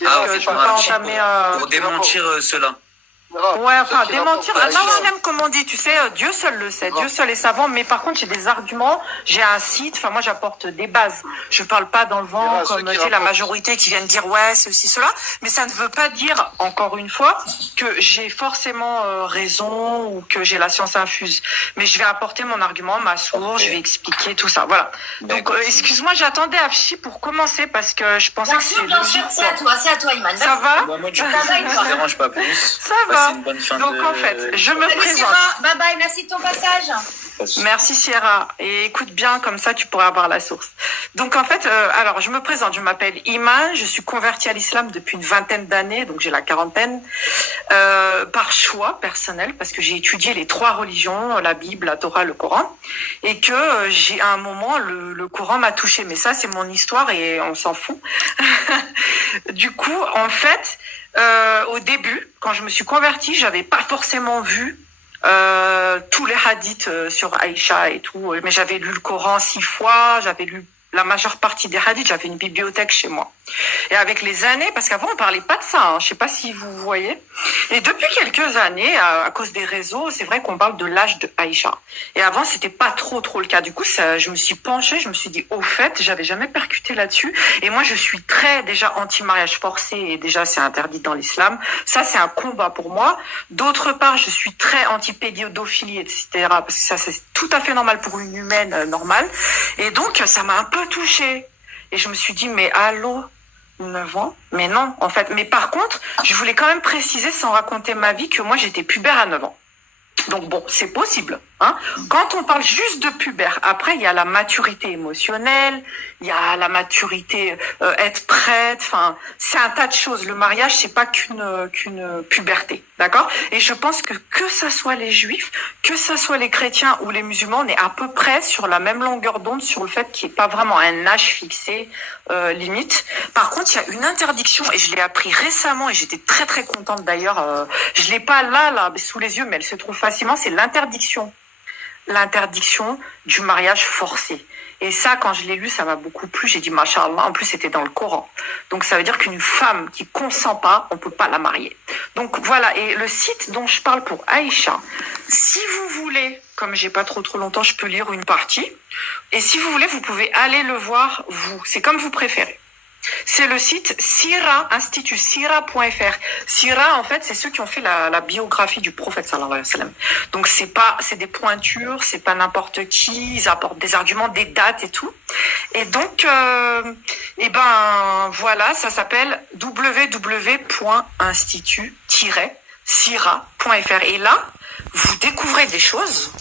Ah, que ok, je pour peux pas mentir, entamer. pour démentir cela. Ouais, enfin, Ce qui démentir. rapporte- Non, même comme on dit, tu sais, Dieu seul le sait, Dieu seul est savant, mais par contre, j'ai des arguments, j'ai un site, enfin, moi, j'apporte des bases. Je parle pas dans le vent, Ceux comme, qui tu sais, la rapportent- majorité qui viennent dire, ouais, ceci, cela, mais ça ne veut pas dire, encore une fois, que j'ai forcément raison ou que j'ai la science infuse. Mais je vais apporter mon argument, ma source, je vais expliquer tout ça. Voilà. Donc, excuse-moi, j'attendais Afshi pour commencer parce que je pensais que c'est... Bien sûr, c'est à toi, Iman. Ça va? Moi, du coup, ça ne me dérange pas plus. Ça va. Donc, en fait, je me présente. Bye bye, merci de ton passage. Merci Sierra. Et écoute bien, comme ça tu pourras avoir la source. Donc en fait, alors je me présente, je m'appelle Iman, je suis convertie à l'islam depuis une vingtaine d'années, donc j'ai la quarantaine, par choix personnel, parce que j'ai étudié les 3 religions, la Bible, la Torah, le Coran, et que j'ai à un moment, le Coran m'a touchée. Mais ça, c'est mon histoire et on s'en fout. Du coup, en fait, au début, quand je me suis convertie, j'avais pas forcément vu tous les hadiths sur Aïcha et tout, mais j'avais lu le Coran 6 fois, j'avais lu la majeure partie des hadiths, j'avais une bibliothèque chez moi. Et avec les années, parce qu'avant on parlait pas de ça, hein, je sais pas si vous voyez, et depuis quelques années, à cause des réseaux, c'est vrai qu'on parle de l'âge de Aïcha. Et avant c'était pas trop le cas. Du coup, ça, je me suis penchée, je me suis dit, au fait, j'avais jamais percuté là-dessus. Et moi, je suis très déjà anti-mariage forcé, et déjà c'est interdit dans l'islam. Ça, c'est un combat pour moi. D'autre part, je suis très anti-pédophilie, etc. Parce que ça, c'est tout à fait normal pour une humaine normale. Et donc, ça m'a un peu touchée. Et je me suis dit, mais allô, 9 ans? Mais non, en fait. Mais par contre, je voulais quand même préciser, sans raconter ma vie, que moi, j'étais pubère à 9 ans. Donc bon, c'est possible. Hein. Quand on parle juste de pubère, après, il y a la maturité émotionnelle, il y a la maturité, être prête, enfin, c'est un tas de choses. Le mariage, c'est pas qu'une puberté, d'accord? Et je pense que ça soit les juifs, que ça soit les chrétiens ou les musulmans, on est à peu près sur la même longueur d'onde sur le fait qu'il n'y ait pas vraiment un âge fixé, limite. Par contre, il y a une interdiction, et je l'ai appris récemment, et j'étais très contente d'ailleurs, je l'ai pas là, sous les yeux, mais elle se trouve facilement, c'est l'interdiction du mariage forcé. Et ça, quand je l'ai lu, ça m'a beaucoup plu. J'ai dit, Masha'Allah, en plus, c'était dans le Coran. Donc, ça veut dire qu'une femme qui consent pas, on peut pas la marier. Donc, voilà. Et le site dont je parle pour Aïcha, si vous voulez, comme j'ai pas trop longtemps, je peux lire une partie. Et si vous voulez, vous pouvez aller le voir, vous. C'est comme vous préférez. C'est le site Sira, Institut Sira.fr. Sira, en fait, c'est ceux qui ont fait la biographie du prophète, sallallahu alayhi wa sallam. Donc, c'est des pointures, c'est pas n'importe qui, ils apportent des arguments, des dates et tout. Et donc, voilà, ça s'appelle www.institut-sira.fr. Et là, vous découvrez des choses,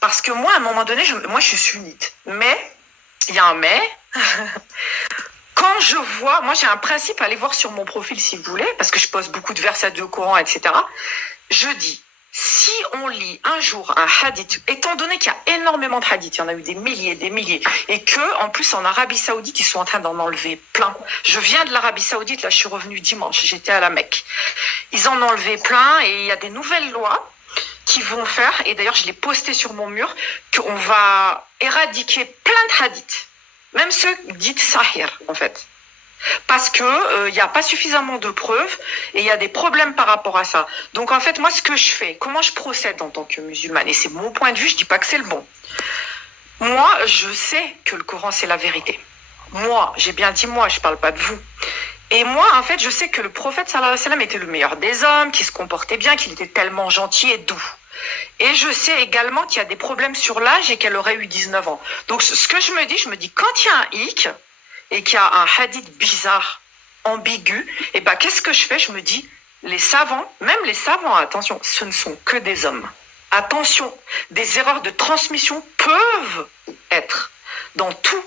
parce que moi, à un moment donné, moi, je suis sunnite. Mais, il y a un mais, quand je vois, moi j'ai un principe, allez voir sur mon profil si vous voulez, parce que je poste beaucoup de versets du Coran, etc. Je dis, si on lit un jour un hadith, étant donné qu'il y a énormément de hadiths, il y en a eu des milliers, et que, en plus, en Arabie Saoudite, ils sont en train d'en enlever plein. Je viens de l'Arabie Saoudite, là, je suis revenue dimanche, j'étais à la Mecque. Ils en ont enlevé plein, et il y a des nouvelles lois qui vont faire, et d'ailleurs, je l'ai posté sur mon mur, qu'on va éradiquer plein de hadiths. Même ceux dits sahir, en fait. Parce que y a pas suffisamment de preuves et il y a des problèmes par rapport à ça. Donc en fait, moi, ce que je fais, comment je procède en tant que musulmane, et c'est mon point de vue, je dis pas que c'est le bon. Moi, je sais que le Coran, c'est la vérité. Moi, j'ai bien dit moi, je parle pas de vous. Et moi, en fait, je sais que le prophète, sallallahu alayhi wa sallam, était le meilleur des hommes, qu'il se comportait bien, qu'il était tellement gentil et doux. Et je sais également qu'il y a des problèmes sur l'âge et qu'elle aurait eu 19 ans. Donc, ce que je me dis, quand il y a un hic et qu'il y a un hadith bizarre, ambigu, et ben, qu'est-ce que je fais? Je me dis, les savants, même les savants, attention, ce ne sont que des hommes. Attention, des erreurs de transmission peuvent être dans tout.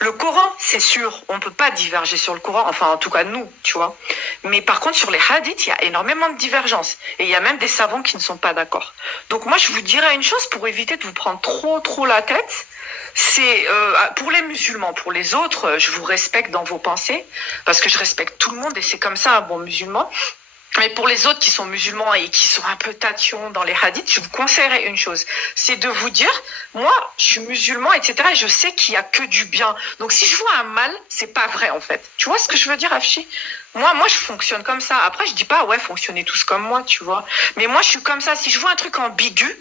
Le Coran, c'est sûr, on ne peut pas diverger sur le Coran, enfin en tout cas nous, tu vois. Mais par contre, sur les hadiths, il y a énormément de divergences. Et il y a même des savants qui ne sont pas d'accord. Donc moi, je vous dirais une chose pour éviter de vous prendre trop la tête. C'est pour les musulmans, pour les autres, je vous respecte dans vos pensées, parce que je respecte tout le monde et c'est comme ça un bon musulman. Mais pour les autres qui sont musulmans et qui sont un peu tatillons dans les hadiths, je vous conseillerais une chose, c'est de vous dire, moi, je suis musulman, etc. Et je sais qu'il y a que du bien. Donc si je vois un mal, c'est pas vrai en fait. Tu vois ce que je veux dire, Afshi? Moi, je fonctionne comme ça. Après, je dis pas, ouais, fonctionnez tous comme moi, tu vois. Mais moi, je suis comme ça. Si je vois un truc ambigu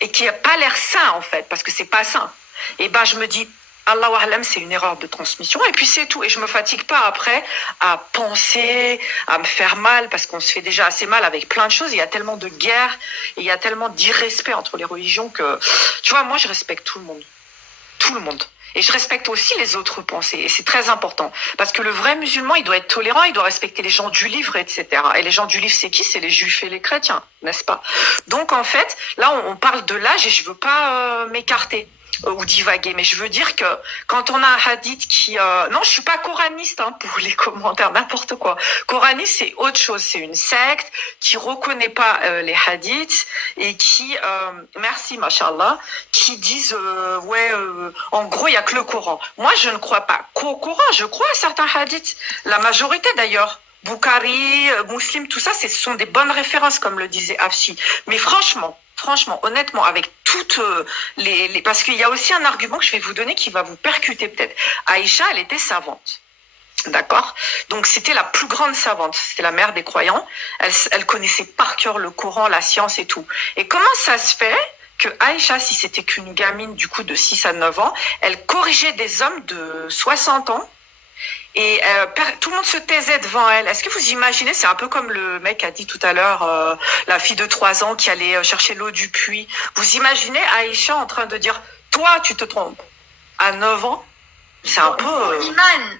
et qui a pas l'air sain en fait, parce que c'est pas sain, et ben je me dis, Allahu A'lam, c'est une erreur de transmission et puis c'est tout. Et je me fatigue pas après à penser, à me faire mal parce qu'on se fait déjà assez mal avec plein de choses. Il y a tellement de guerres et il y a tellement d'irrespect entre les religions que, tu vois, moi je respecte tout le monde. Tout le monde. Et je respecte aussi les autres pensées. Et c'est très important. Parce que le vrai musulman, il doit être tolérant, il doit respecter les gens du livre, etc. Et les gens du livre, c'est qui? C'est les juifs et les chrétiens, n'est-ce pas? Donc en fait, là, on parle de l'âge et je veux pas m'écarter ou divaguer, mais je veux dire que quand on a un hadith qui non, je suis pas coraniste pour les commentaires, n'importe quoi. Coraniste, c'est autre chose, c'est une secte qui reconnaît pas les hadiths et qui merci machallah, qui disent en gros il y a que le Coran. Moi je ne crois pas qu'au Coran, je crois à certains hadiths, la majorité d'ailleurs. Bukhari, Muslim, tout ça, ce sont des bonnes références comme le disait Afshi. Mais franchement, honnêtement, avec toutes les... Parce qu'il y a aussi un argument que je vais vous donner qui va vous percuter peut-être. Aïcha, elle était savante. D'accord? Donc c'était la plus grande savante. C'était la mère des croyants. Elle connaissait par cœur le Coran, la science et tout. Et comment ça se fait que Aïcha, si c'était qu'une gamine du coup de 6 à 9 ans, elle corrigeait des hommes de 60 ans et tout le monde se taisait devant elle. Est-ce que vous imaginez, c'est un peu comme le mec a dit tout à l'heure, la fille de 3 ans qui allait chercher l'eau du puits. Vous imaginez Aïcha en train de dire, toi tu te trompes. À 9 ans, c'est un peu...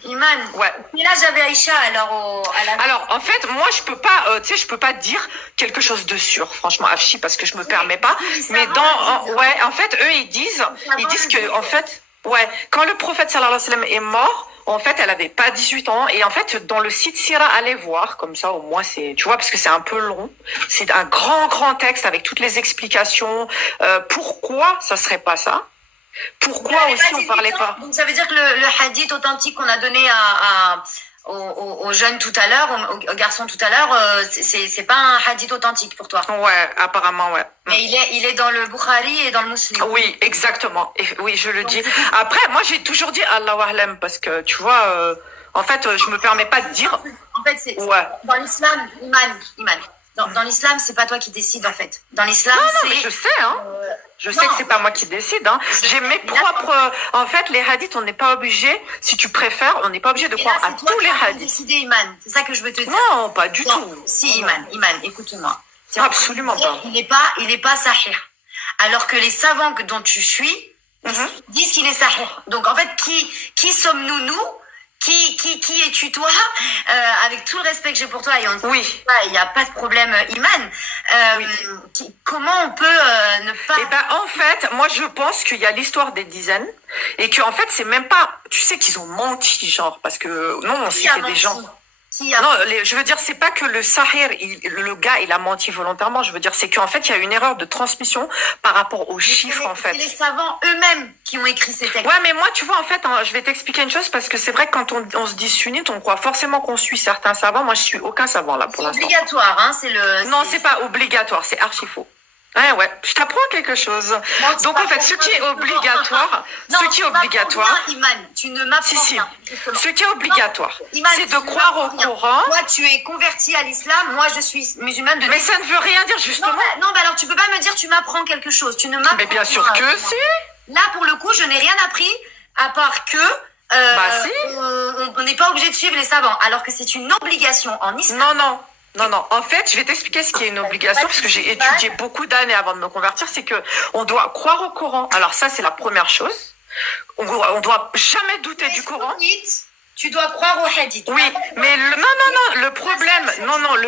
Iman. Ouais. Mais là j'avais Aïcha Alors en fait, moi je peux pas, je peux pas dire quelque chose de sûr, franchement, Afshi, parce que je me permets pas. Mais en fait, eux ils disent que en fait, quand le prophète sallallahu alayhi wa sallam est mort, en fait, elle avait pas 18 ans. Et en fait, dans le site Sira, allez voir, comme ça, au moins, c'est, tu vois, parce que c'est un peu long. C'est un grand texte avec toutes les explications. Pourquoi ça serait pas ça? Pourquoi aussi on parlait pas? Donc, ça veut dire que le hadith authentique qu'on a donné aux jeunes tout à l'heure, aux garçons tout à l'heure, c'est pas un hadith authentique pour toi. Ouais, apparemment, ouais. Mais il est dans le Bukhari et dans le Muslim. Oui, exactement. Et, oui, je le dis. Après, moi, j'ai toujours dit Allahu A'lam parce que, tu vois, en fait, je me permets pas de dire. En fait, c'est dans l'islam, Iman. Dans l'islam, c'est pas toi qui décides, en fait. Dans l'islam, non, mais je sais, Je sais que c'est pas moi qui décide, J'ai mes propres... En fait, les hadiths, on n'est pas obligé, si tu préfères, on n'est pas obligé de croire à tous les hadiths. Décider, Iman. C'est ça que je veux te dire. Non, pas du tout. Si, Iman, écoute-moi. Absolument pas. Il est pas sahih. Alors que les savants dont tu suis disent qu'il est sahih. Donc, en fait, qui sommes-nous, nous? Qui es-tu toi? Avec tout le respect que j'ai pour toi, et il n'y a pas de problème, Iman. Comment on peut ne pas... Eh ben, en fait, moi je pense qu'il y a l'histoire des dizaines et qu'en fait c'est même pas... Tu sais qu'ils ont menti, genre, parce que non, c'était des gens... Non, je veux dire, c'est pas que le Sahir, le gars, il a menti volontairement. Je veux dire, c'est qu'en fait, il y a une erreur de transmission par rapport aux chiffres, en fait. C'est les savants eux-mêmes qui ont écrit ces textes. Ouais, mais moi, tu vois, en fait, je vais t'expliquer une chose parce que c'est vrai que quand on se dit sunnite, on croit forcément qu'on suit certains savants. Moi, je suis aucun savant, là, pour l'instant. C'est obligatoire, Non, c'est pas obligatoire, c'est archi faux. Ouais, je t'apprends quelque chose. Non, donc en fait, ce qui est obligatoire, Iman, tu ne m'apprends rien. Ce qui est obligatoire, c'est de croire au Coran. Toi, tu es converti à l'islam, moi je suis musulmane de... Mais ça ne veut rien dire, justement. Non, alors tu peux pas me dire tu m'apprends quelque chose. Tu ne m'apprends. Mais bien sûr que si. Là, pour le coup, je n'ai rien appris à part que on n'est pas obligé de suivre les savants, alors que c'est une obligation en islam. Non. En fait, je vais t'expliquer ce qui est une obligation, parce que j'ai étudié beaucoup d'années avant de me convertir, c'est que on doit croire au Coran. Alors ça, c'est la première chose. On doit jamais douter du Coran. Tu dois croire au hadith. Oui, mais le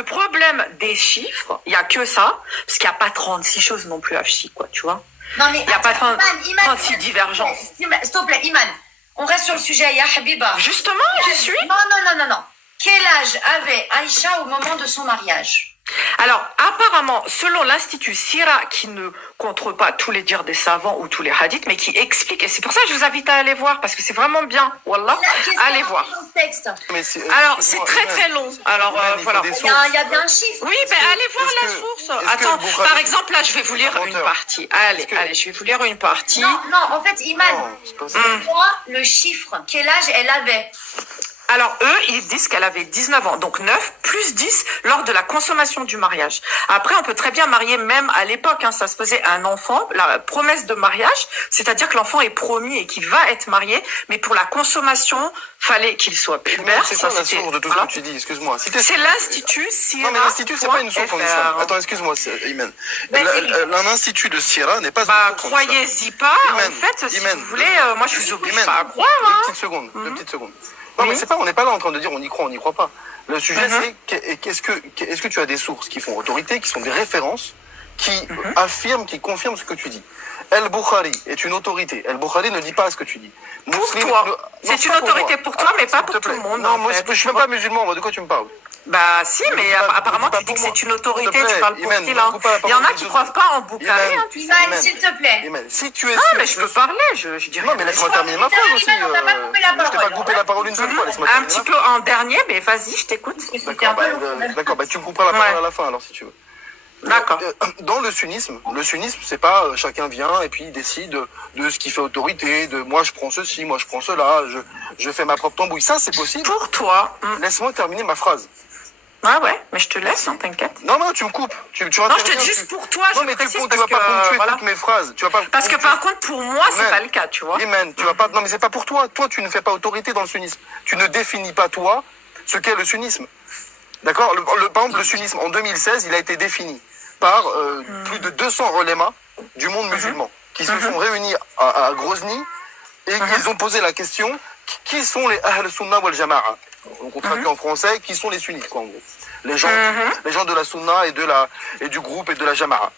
problème des chiffres, il y a que ça, parce qu'il n'y a pas 36 choses non plus à Afshi, quoi, tu vois. Non, mais il n'y a pas 36 divergences. S'il te plaît, Iman, on reste sur le sujet, ya Habiba. Justement, j'y suis. Non. Quel âge avait Aïcha au moment de son mariage? Alors, apparemment, selon l'Institut Sira, qui ne contre pas tous les dires des savants ou tous les hadiths, mais qui explique, et c'est pour ça que je vous invite à aller voir, parce que c'est vraiment bien, wallah, allez voir. Alors, c'est très long. Alors, voilà. Il y a bien un chiffre. Oui, ben allez voir la source. Attends, par exemple, là, je vais vous lire une partie. Allez, je vais vous lire une partie. Non, en fait, Iman, moi, le chiffre, quel âge elle avait? Alors, eux, ils disent qu'elle avait 19 ans. Donc, 9 plus 10 lors de la consommation du mariage. Après, on peut très bien marier même à l'époque. Hein, ça se faisait un enfant, la promesse de mariage. C'est-à-dire que l'enfant est promis et qu'il va être marié. Mais pour la consommation, fallait qu'il soit pubère. C'est quoi la source de tout ce que tu dis? Excuse-moi. Si c'est l'Institut Sira. Non, mais l'Institut, c'est pas une source en islam. Attends, excuse-moi, Imen. Un institut de Sira n'est pas une source. Croyez-y pas. En fait, si vous voulez, moi, je vous oblige pas à croire. Deux petites secondes. Non, mais c'est pas, on n'est pas là en train de dire on y croit, on n'y croit pas. Le sujet, c'est est-ce que tu as des sources qui font autorité, qui sont des références, qui affirment, qui confirment ce que tu dis. El-Bukhari est une autorité. El-Bukhari ne dit pas ce que tu dis. Pour toi. C'est une autorité pour toi, mais pas pour tout le monde. Non, moi, je suis même pas musulman. Moi, de quoi tu me parles? Bah si, mais apparemment tu dis que c'est une autorité, tu parles pour qui là? Il y en a qui ne croient pas en Bukhari, tu sais. S'il te plaît. Si tu es non, mais je peux parler, je dirais. Non, mais laisse-moi terminer ma phrase aussi. Je t'ai pas coupé la parole une seule fois. Un petit peu en dernier, mais vas-y, je t'écoute. D'accord, bah tu me couperas la parole à la fin alors si tu veux. D'accord. Dans le sunnisme, c'est pas chacun vient et puis il décide de ce qui fait autorité, de moi je prends ceci, moi je prends cela, je fais ma propre tambouille. Ça c'est possible. Pour toi. Laisse-moi terminer ma phrase. Ah ouais, mais je te laisse, hein, t'inquiète. Non, tu me coupes. Non, je te dis juste pour toi, je précise tu vas pas ponctuer toutes mes phrases. Parce que par contre, pour moi, c'est pas le cas, tu vois. Imen, tu vas pas. Non, mais c'est pas pour toi. Toi, tu ne fais pas autorité dans le sunnisme. Tu ne définis pas toi ce qu'est le sunnisme. D'accord. Par exemple, le sunnisme en 2016, il a été défini par plus de 200 relémas du monde musulman qui se sont réunis à Grozny et ils ont posé la question qui sont les Ahl Sunnah wal Jama'a. Donc on traduit en français, qui sont les sunnites, quoi, en gros. Les gens de la Sunna et du groupe et de la Jama'a.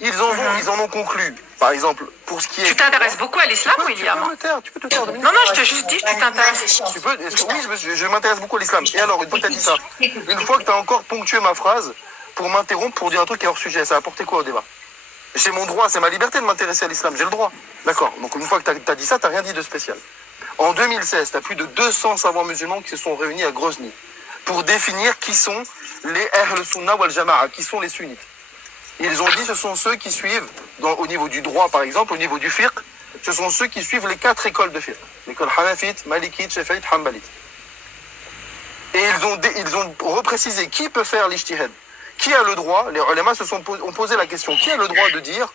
Ils en ont conclu, par exemple, pour ce qui est... Tu t'intéresses beaucoup à l'islam, William? Tu peux te taire. Non, je te juste dis que tu t'intéresses. Oui, je m'intéresse beaucoup à l'islam. Et alors, une fois que tu as dit ça, une fois que tu as encore ponctué ma phrase pour m'interrompre, pour dire un truc qui est hors sujet, ça a apporté quoi au débat? C'est mon droit, c'est ma liberté de m'intéresser à l'islam, j'ai le droit. D'accord, donc une fois que tu as dit ça, tu n'as rien dit de spécial. En 2016, tu as plus de 200 savants musulmans qui se sont réunis à Grozny pour définir qui sont les Ahl Sunnah wal Jama'a, qui sont les sunnites. Ils ont dit ce sont ceux qui suivent, au niveau du droit par exemple, au niveau du fiqh, ce sont ceux qui suivent les 4 écoles de fiqh. L'école Hanafite, Malikite, Shafi'ite, Hanbalite. Et ils ont reprécisé qui peut faire l'ijtihad. Qui a le droit, les ulama ont posé la question, qui a le droit de dire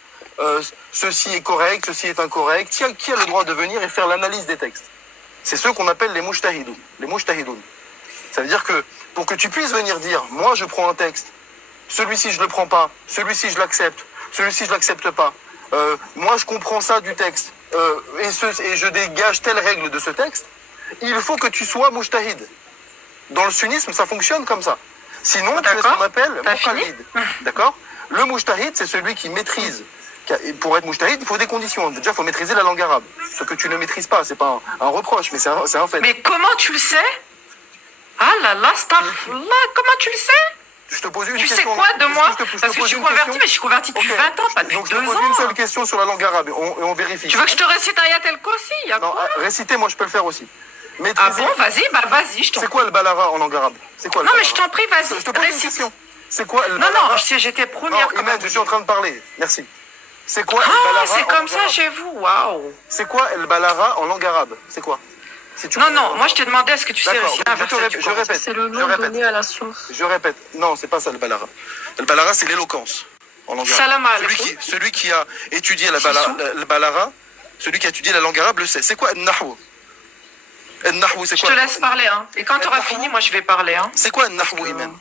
ceci est correct, ceci est incorrect, qui a le droit de venir et faire l'analyse des textes? C'est ceux qu'on appelle les mujtahidoun. Les mujtahidoun. Ça veut dire que pour que tu puisses venir dire, moi je prends un texte, celui-ci je le prends pas, celui-ci je l'accepte, celui-ci je l'accepte pas, moi je comprends ça du texte, et je dégage telle règle de ce texte, il faut que tu sois mujtahid. Dans le sunnisme, ça fonctionne comme ça. Sinon, tu es ce qu'on appelle muqallid. D'accord? Le mujtahid, c'est celui qui maîtrise. Pour être mujtahid, il faut des conditions. Déjà, il faut maîtriser la langue arabe. Ce que tu ne maîtrises pas, c'est pas un reproche, mais c'est un fait. Mais comment tu le sais? Ah là là, astaghfirullah, comment tu le sais? Je te pose une question. Tu sais quoi de moi? Parce que je suis converti, mais je suis converti depuis 20 ans, pas depuis 2 ans. Donc je te pose une seule question sur la langue arabe et on vérifie. Tu veux que je te récite Ayat el-Kursi? Non, réciter, moi je peux le faire aussi. Ah bon, vas-y, je t'en prie. C'est quoi le balara en langue arabe? C'est quoi le Non, mais je t'en prie, vas-y, je te pose une question. C'est quoi le balara? Non, j'étais première. Non, Imen, je suis en train de parler. Merci. C'est quoi el balara? C'est comme ça chez vous, waouh. C'est quoi el balara en langue arabe? C'est quoi? Non, moi je t'ai demandé est-ce que tu sais réciter un verset. Je répète. C'est le nom donné à la science. Je répète. Non, c'est pas ça le balara. Le balara, c'est l'éloquence en langue arabe. Celui qui a étudié le balara, celui qui a étudié la langue arabe le sait. C'est quoi el-nahwu? El-nahwu, c'est quoi? Je te laisse parler, hein. Et quand tu auras fini, moi je vais parler, hein. C'est quoi el-nahwu, Imen?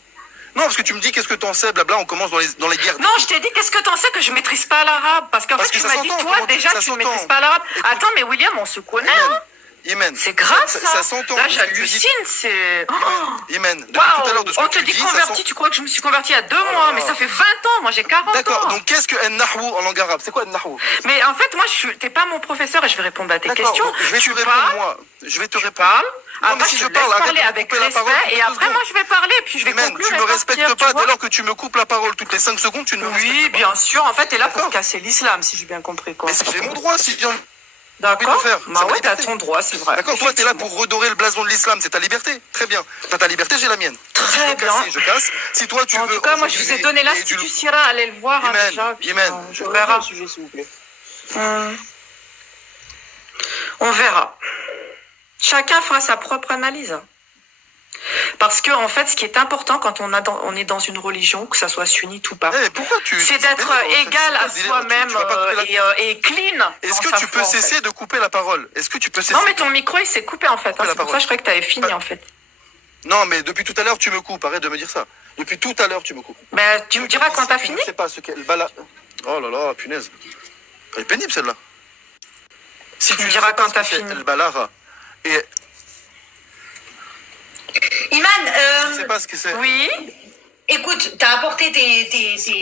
Non, parce que tu me dis qu'est-ce que t'en sais, blabla, on commence dans les guerres. Non, je t'ai dit qu'est-ce que t'en sais que je maîtrise pas l'arabe. Parce qu'en fait, tu m'as dit, toi, déjà, tu ne maîtrises pas l'arabe. Attends, mais William, on se connaît, hein. Imen. C'est grave, ça. Ça s'entend. Là, j'hallucine, c'est... Imen, depuis tout à l'heure de ce que tu dis... On te dit converti, tu crois que je me suis converti il y a 2 mois, mais ça fait 20 ans, moi j'ai 40 ans. D'accord, donc qu'est-ce que el-nahwu en langue arabe? C'est quoi el-nahwu? Mais en fait, moi, t'es pas mon professeur et je vais répondre à tes questions. Je vais te répondre, moi. Je vais te répondre. Après, je parle avec respect et après, moi, je vais parler et puis je vais conclure. Tu me respectes pas dès lors que tu me coupes la parole toutes les 5 secondes, tu ne me respectes pas. Oui, bien sûr. En fait, t'es là pour casser l'islam, si j'ai bien compris, quoi. Mais j'ai mon droit, si j'ai envie D'accord. de faire. Bah ouais, t'as ton droit, c'est vrai. D'accord, toi, t'es là pour redorer le blason de l'islam, c'est ta liberté. Très bien. T'as ta liberté, j'ai la mienne. Très bien. Je casse. Si toi, tu veux. En tout cas, moi, je vous ai donné l'Institut Sira, allez le voir, hein, déjà. Je verrai le sujet, s'il vous plaît. On verra. Chacun fera sa propre analyse. Parce que en fait, ce qui est important quand on est dans une religion, que ça soit sunnite ou pas, Pourquoi c'est d'être égal à soi-même et clean. Est-ce dans que sa tu peux foi, en fait. cesser de couper la parole? Est-ce que tu peux cesser? Non, mais ton micro, il s'est coupé en fait. Hein, la c'est pour parole. ça que je croyais que tu avais fini en fait. Non, mais depuis tout à l'heure, tu me coupes. Arrête de me dire ça. Depuis tout à l'heure, tu me coupes. Ben, tu me diras quand t'as fini. Je sais pas ce qu'elle bala. Oh là là, punaise. Elle est pénible celle-là. Si Tu me diras quand t'as fini. Elle balara. Et Iman, je sais pas ce que c'est. Oui, écoute, t'as apporté tes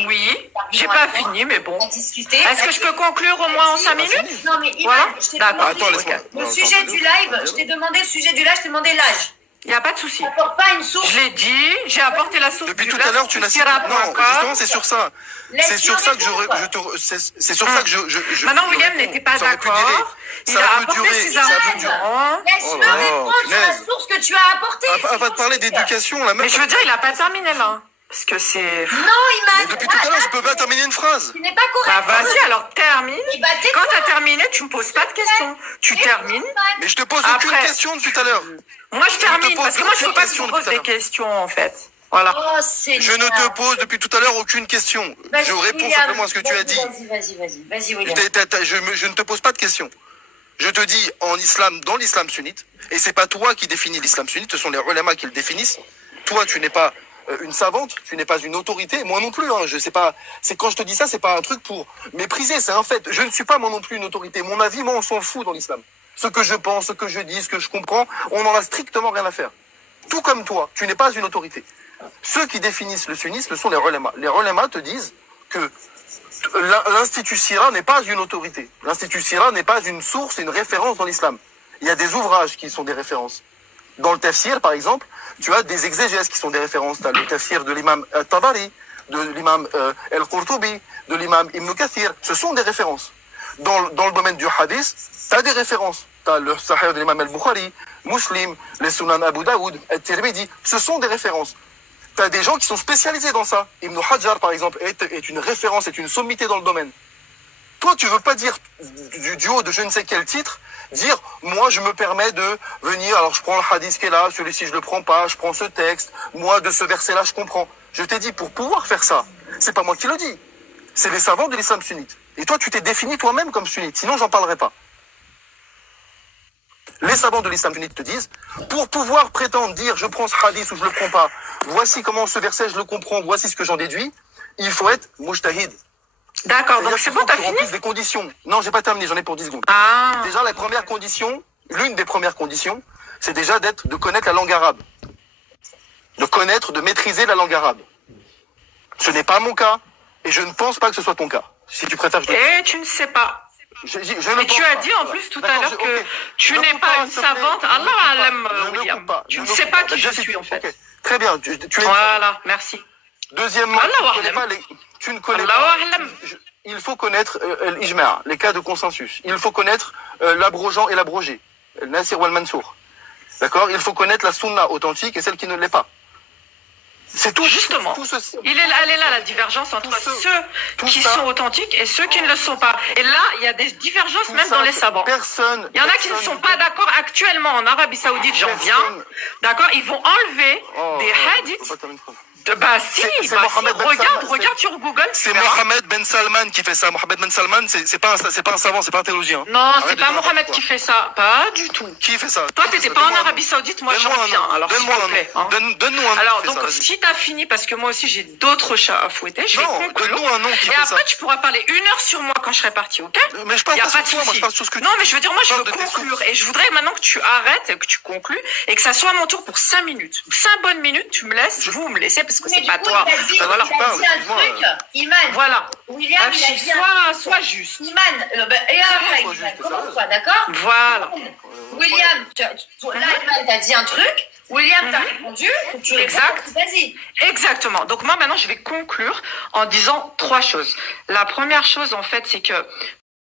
oui. J'ai pas fini, mais bon. On a discuté. Est-ce que je peux conclure au moins en 5 minutes? Non, mais Iman, Voilà. je t'ai D'accord. demandé Attends, laisse-moi. le Non, sujet attends, du live. Je t'ai demandé le sujet du live, je t'ai demandé l'âge. Il n'y a pas de souci. T'apportes pas une source. Je l'ai dit, j'ai apporté la source Depuis du tout blast à l'heure, tu n'as sur Sierra.com. Non, justement, c'est sur ça. C'est Laisse-le sur ça que répondre. c'est sur ça que je Maintenant, je William réponds. n'était pas Ça aurait pu d'accord. durer. Il Ça a peut apporté durer, ses ça peut arguments. durer. Laisse-le Oh là là, répondre sur la punaise. source que tu as apportée. Elle va te parler d'éducation, la Mais meuf. je veux dire, il a pas terminé là. Parce que c'est... Non, Mais Iman. depuis tout à l'heure, je peux pas terminer une phrase. Tu n'es pas Bah correct. vas-y, alors termine. Eh bah, tais-toi. Quand t'as terminé, tu me poses pas de questions. Tu termines. Mais je te pose Après- aucune question depuis tout à l'heure. Moi, je termine. pose Parce que moi, je aucune veux pas que tu question me poses tout à des l'heure. questions, en fait. Voilà. Oh, c'est Je ne te pose depuis tout à l'heure aucune question. Je réponds simplement à ce que tu as dit. Vas-y, William. Je ne te pose pas de questions. Je te dis en islam, dans l'islam sunnite, et c'est pas toi qui définis l'islam sunnite, ce sont les ulama qui le définissent. Toi, tu n'es pas une savante, tu n'es pas une autorité, moi non plus. Hein, je sais pas. C'est quand je te dis ça, c'est pas un truc pour mépriser, c'est un fait. Je ne suis pas moi non plus une autorité. Mon avis, moi, on s'en fout dans l'islam. Ce que je pense, ce que je dis, ce que je comprends, on n'en a strictement rien à faire. Tout comme toi, tu n'es pas une autorité. Ceux qui définissent le sunnisme sont les ulama. Les ulama te disent que l'Institut Sira n'est pas une autorité. L'Institut Sira n'est pas une source, une référence dans l'islam. Il y a des ouvrages qui sont des références. Dans le tafsir, par exemple, tu as des exégèses qui sont des références. Tu as le tafsir de l'imam Tabari, de l'imam Al-Qurtubi, de l'imam Ibn Kathir. Ce sont des références. Dans le domaine du hadith, tu as des références. Tu as le Sahih de l'imam Al-Bukhari, Muslim, les Sunan Abu Daoud, At-Tirmidhi. Ce sont des références. Tu as des gens qui sont spécialisés dans ça. Ibn Hajar, par exemple, est une référence, est une sommité dans le domaine. Toi, tu veux pas dire du haut de je ne sais quel titre, dire moi je me permets de venir, alors je prends le hadith qui est là, celui-ci je le prends pas, je prends ce texte, moi de ce verset-là je comprends. Je t'ai dit pour pouvoir faire ça, c'est pas moi qui le dis, c'est les savants de l'islam sunnite. Et toi tu t'es défini toi-même comme sunnite, sinon j'en parlerai pas. Les savants de l'islam sunnite te disent, pour pouvoir prétendre dire je prends ce hadith ou je le prends pas, voici comment ce verset je le comprends, voici ce que j'en déduis, il faut être mujtahid. D'accord, donc c'est bon, t'as fini? Des conditions. Non, j'ai pas terminé, j'en ai pour 10 secondes. Ah. Déjà, la première condition, l'une des premières conditions, c'est déjà de connaître la langue arabe. De connaître, de maîtriser la langue arabe. Ce n'est pas mon cas, et je ne pense pas que ce soit ton cas. Si tu préfères, je le Et tu ne sais pas. je ne Mais pense tu as pas. dit en Voilà. plus tout à D'accord, l'heure que ok. tu Ne n'es coupe pas une s'il te plaît. savante. Ne Allah coupe pas. alam, Je ne William. coupe pas. Tu Je ne ne sais coupe pas Bah, qui je déjà, suis en fait. ok. Très bien, tu es Voilà, merci. Deuxièmement, Allah tu ne connais alam. pas tu ne connais Allah pas. alam. Il faut connaître l'ijma', les cas de consensus. Il faut connaître l'abrogeant et l'abrogé, le nasir ou le mansour. D'accord? Il faut connaître la sunna authentique et celle qui ne l'est pas. C'est tout. Justement. Tout ceci. Elle est là la divergence entre ceux qui ça- sont authentiques et ceux qui ne le sont pas. Et là, il y a des divergences Tout même ça, dans les savants. Personne. Il y en a qui ne sont pas d'accord actuellement en Arabie Saoudite, j'en viens. Personne. D'accord, ils vont enlever Oh, des je peux hadiths. pas terminer une phrase. Bah si, C'est bah, si. Mohammed Ben Regarde, Salman, regarde sur Google. tu C'est verras. Mohammed Ben Salman qui fait ça. Mohammed Ben Salman, c'est pas un savant, c'est pas un théologien. Non, Arrête c'est de pas dire n'importe Mohamed quoi. qui fait ça, pas du tout. Qui fait ça? Toi, t'étais pas en Arabie Saoudite, moi j'en viens. Alors s'il te plaît. Hein. Donne-nous un nom. Alors qui fait donc, ça, vas-y. si t'as fini, parce que moi aussi j'ai d'autres chats à fouetter, je vais Non, conclure. donne-nous un nom qui Et fait ça. après, tu pourras parler 1 heure sur moi quand je serai partie, ok? Mais je parle Y a pas pas sur de toi, moi je souci. parle sur ce que tu Non, mais je veux dire, moi je parles veux de tes conclure. sources. Et je voudrais maintenant que tu arrêtes, que tu conclues, et que ça soit à mon tour pour 5 minutes. 5 bonnes minutes, tu me laisses, vous me laissez, parce que Mais c'est du pas coup, toi. il a dit, Alors, il a parle, dit un excuse-moi. truc, Iman. Voilà. William, il a Afshin, dit un truc. sois juste. Iman, et après, sois Iman, juste, commence-toi, d'accord? Voilà. William, là, Iman t'a dit un truc. William t'a répondu. Faut que tu répondes. Exact. Vas-y. Exactement. Donc moi maintenant je vais conclure en disant 3 choses. La première chose en fait c'est que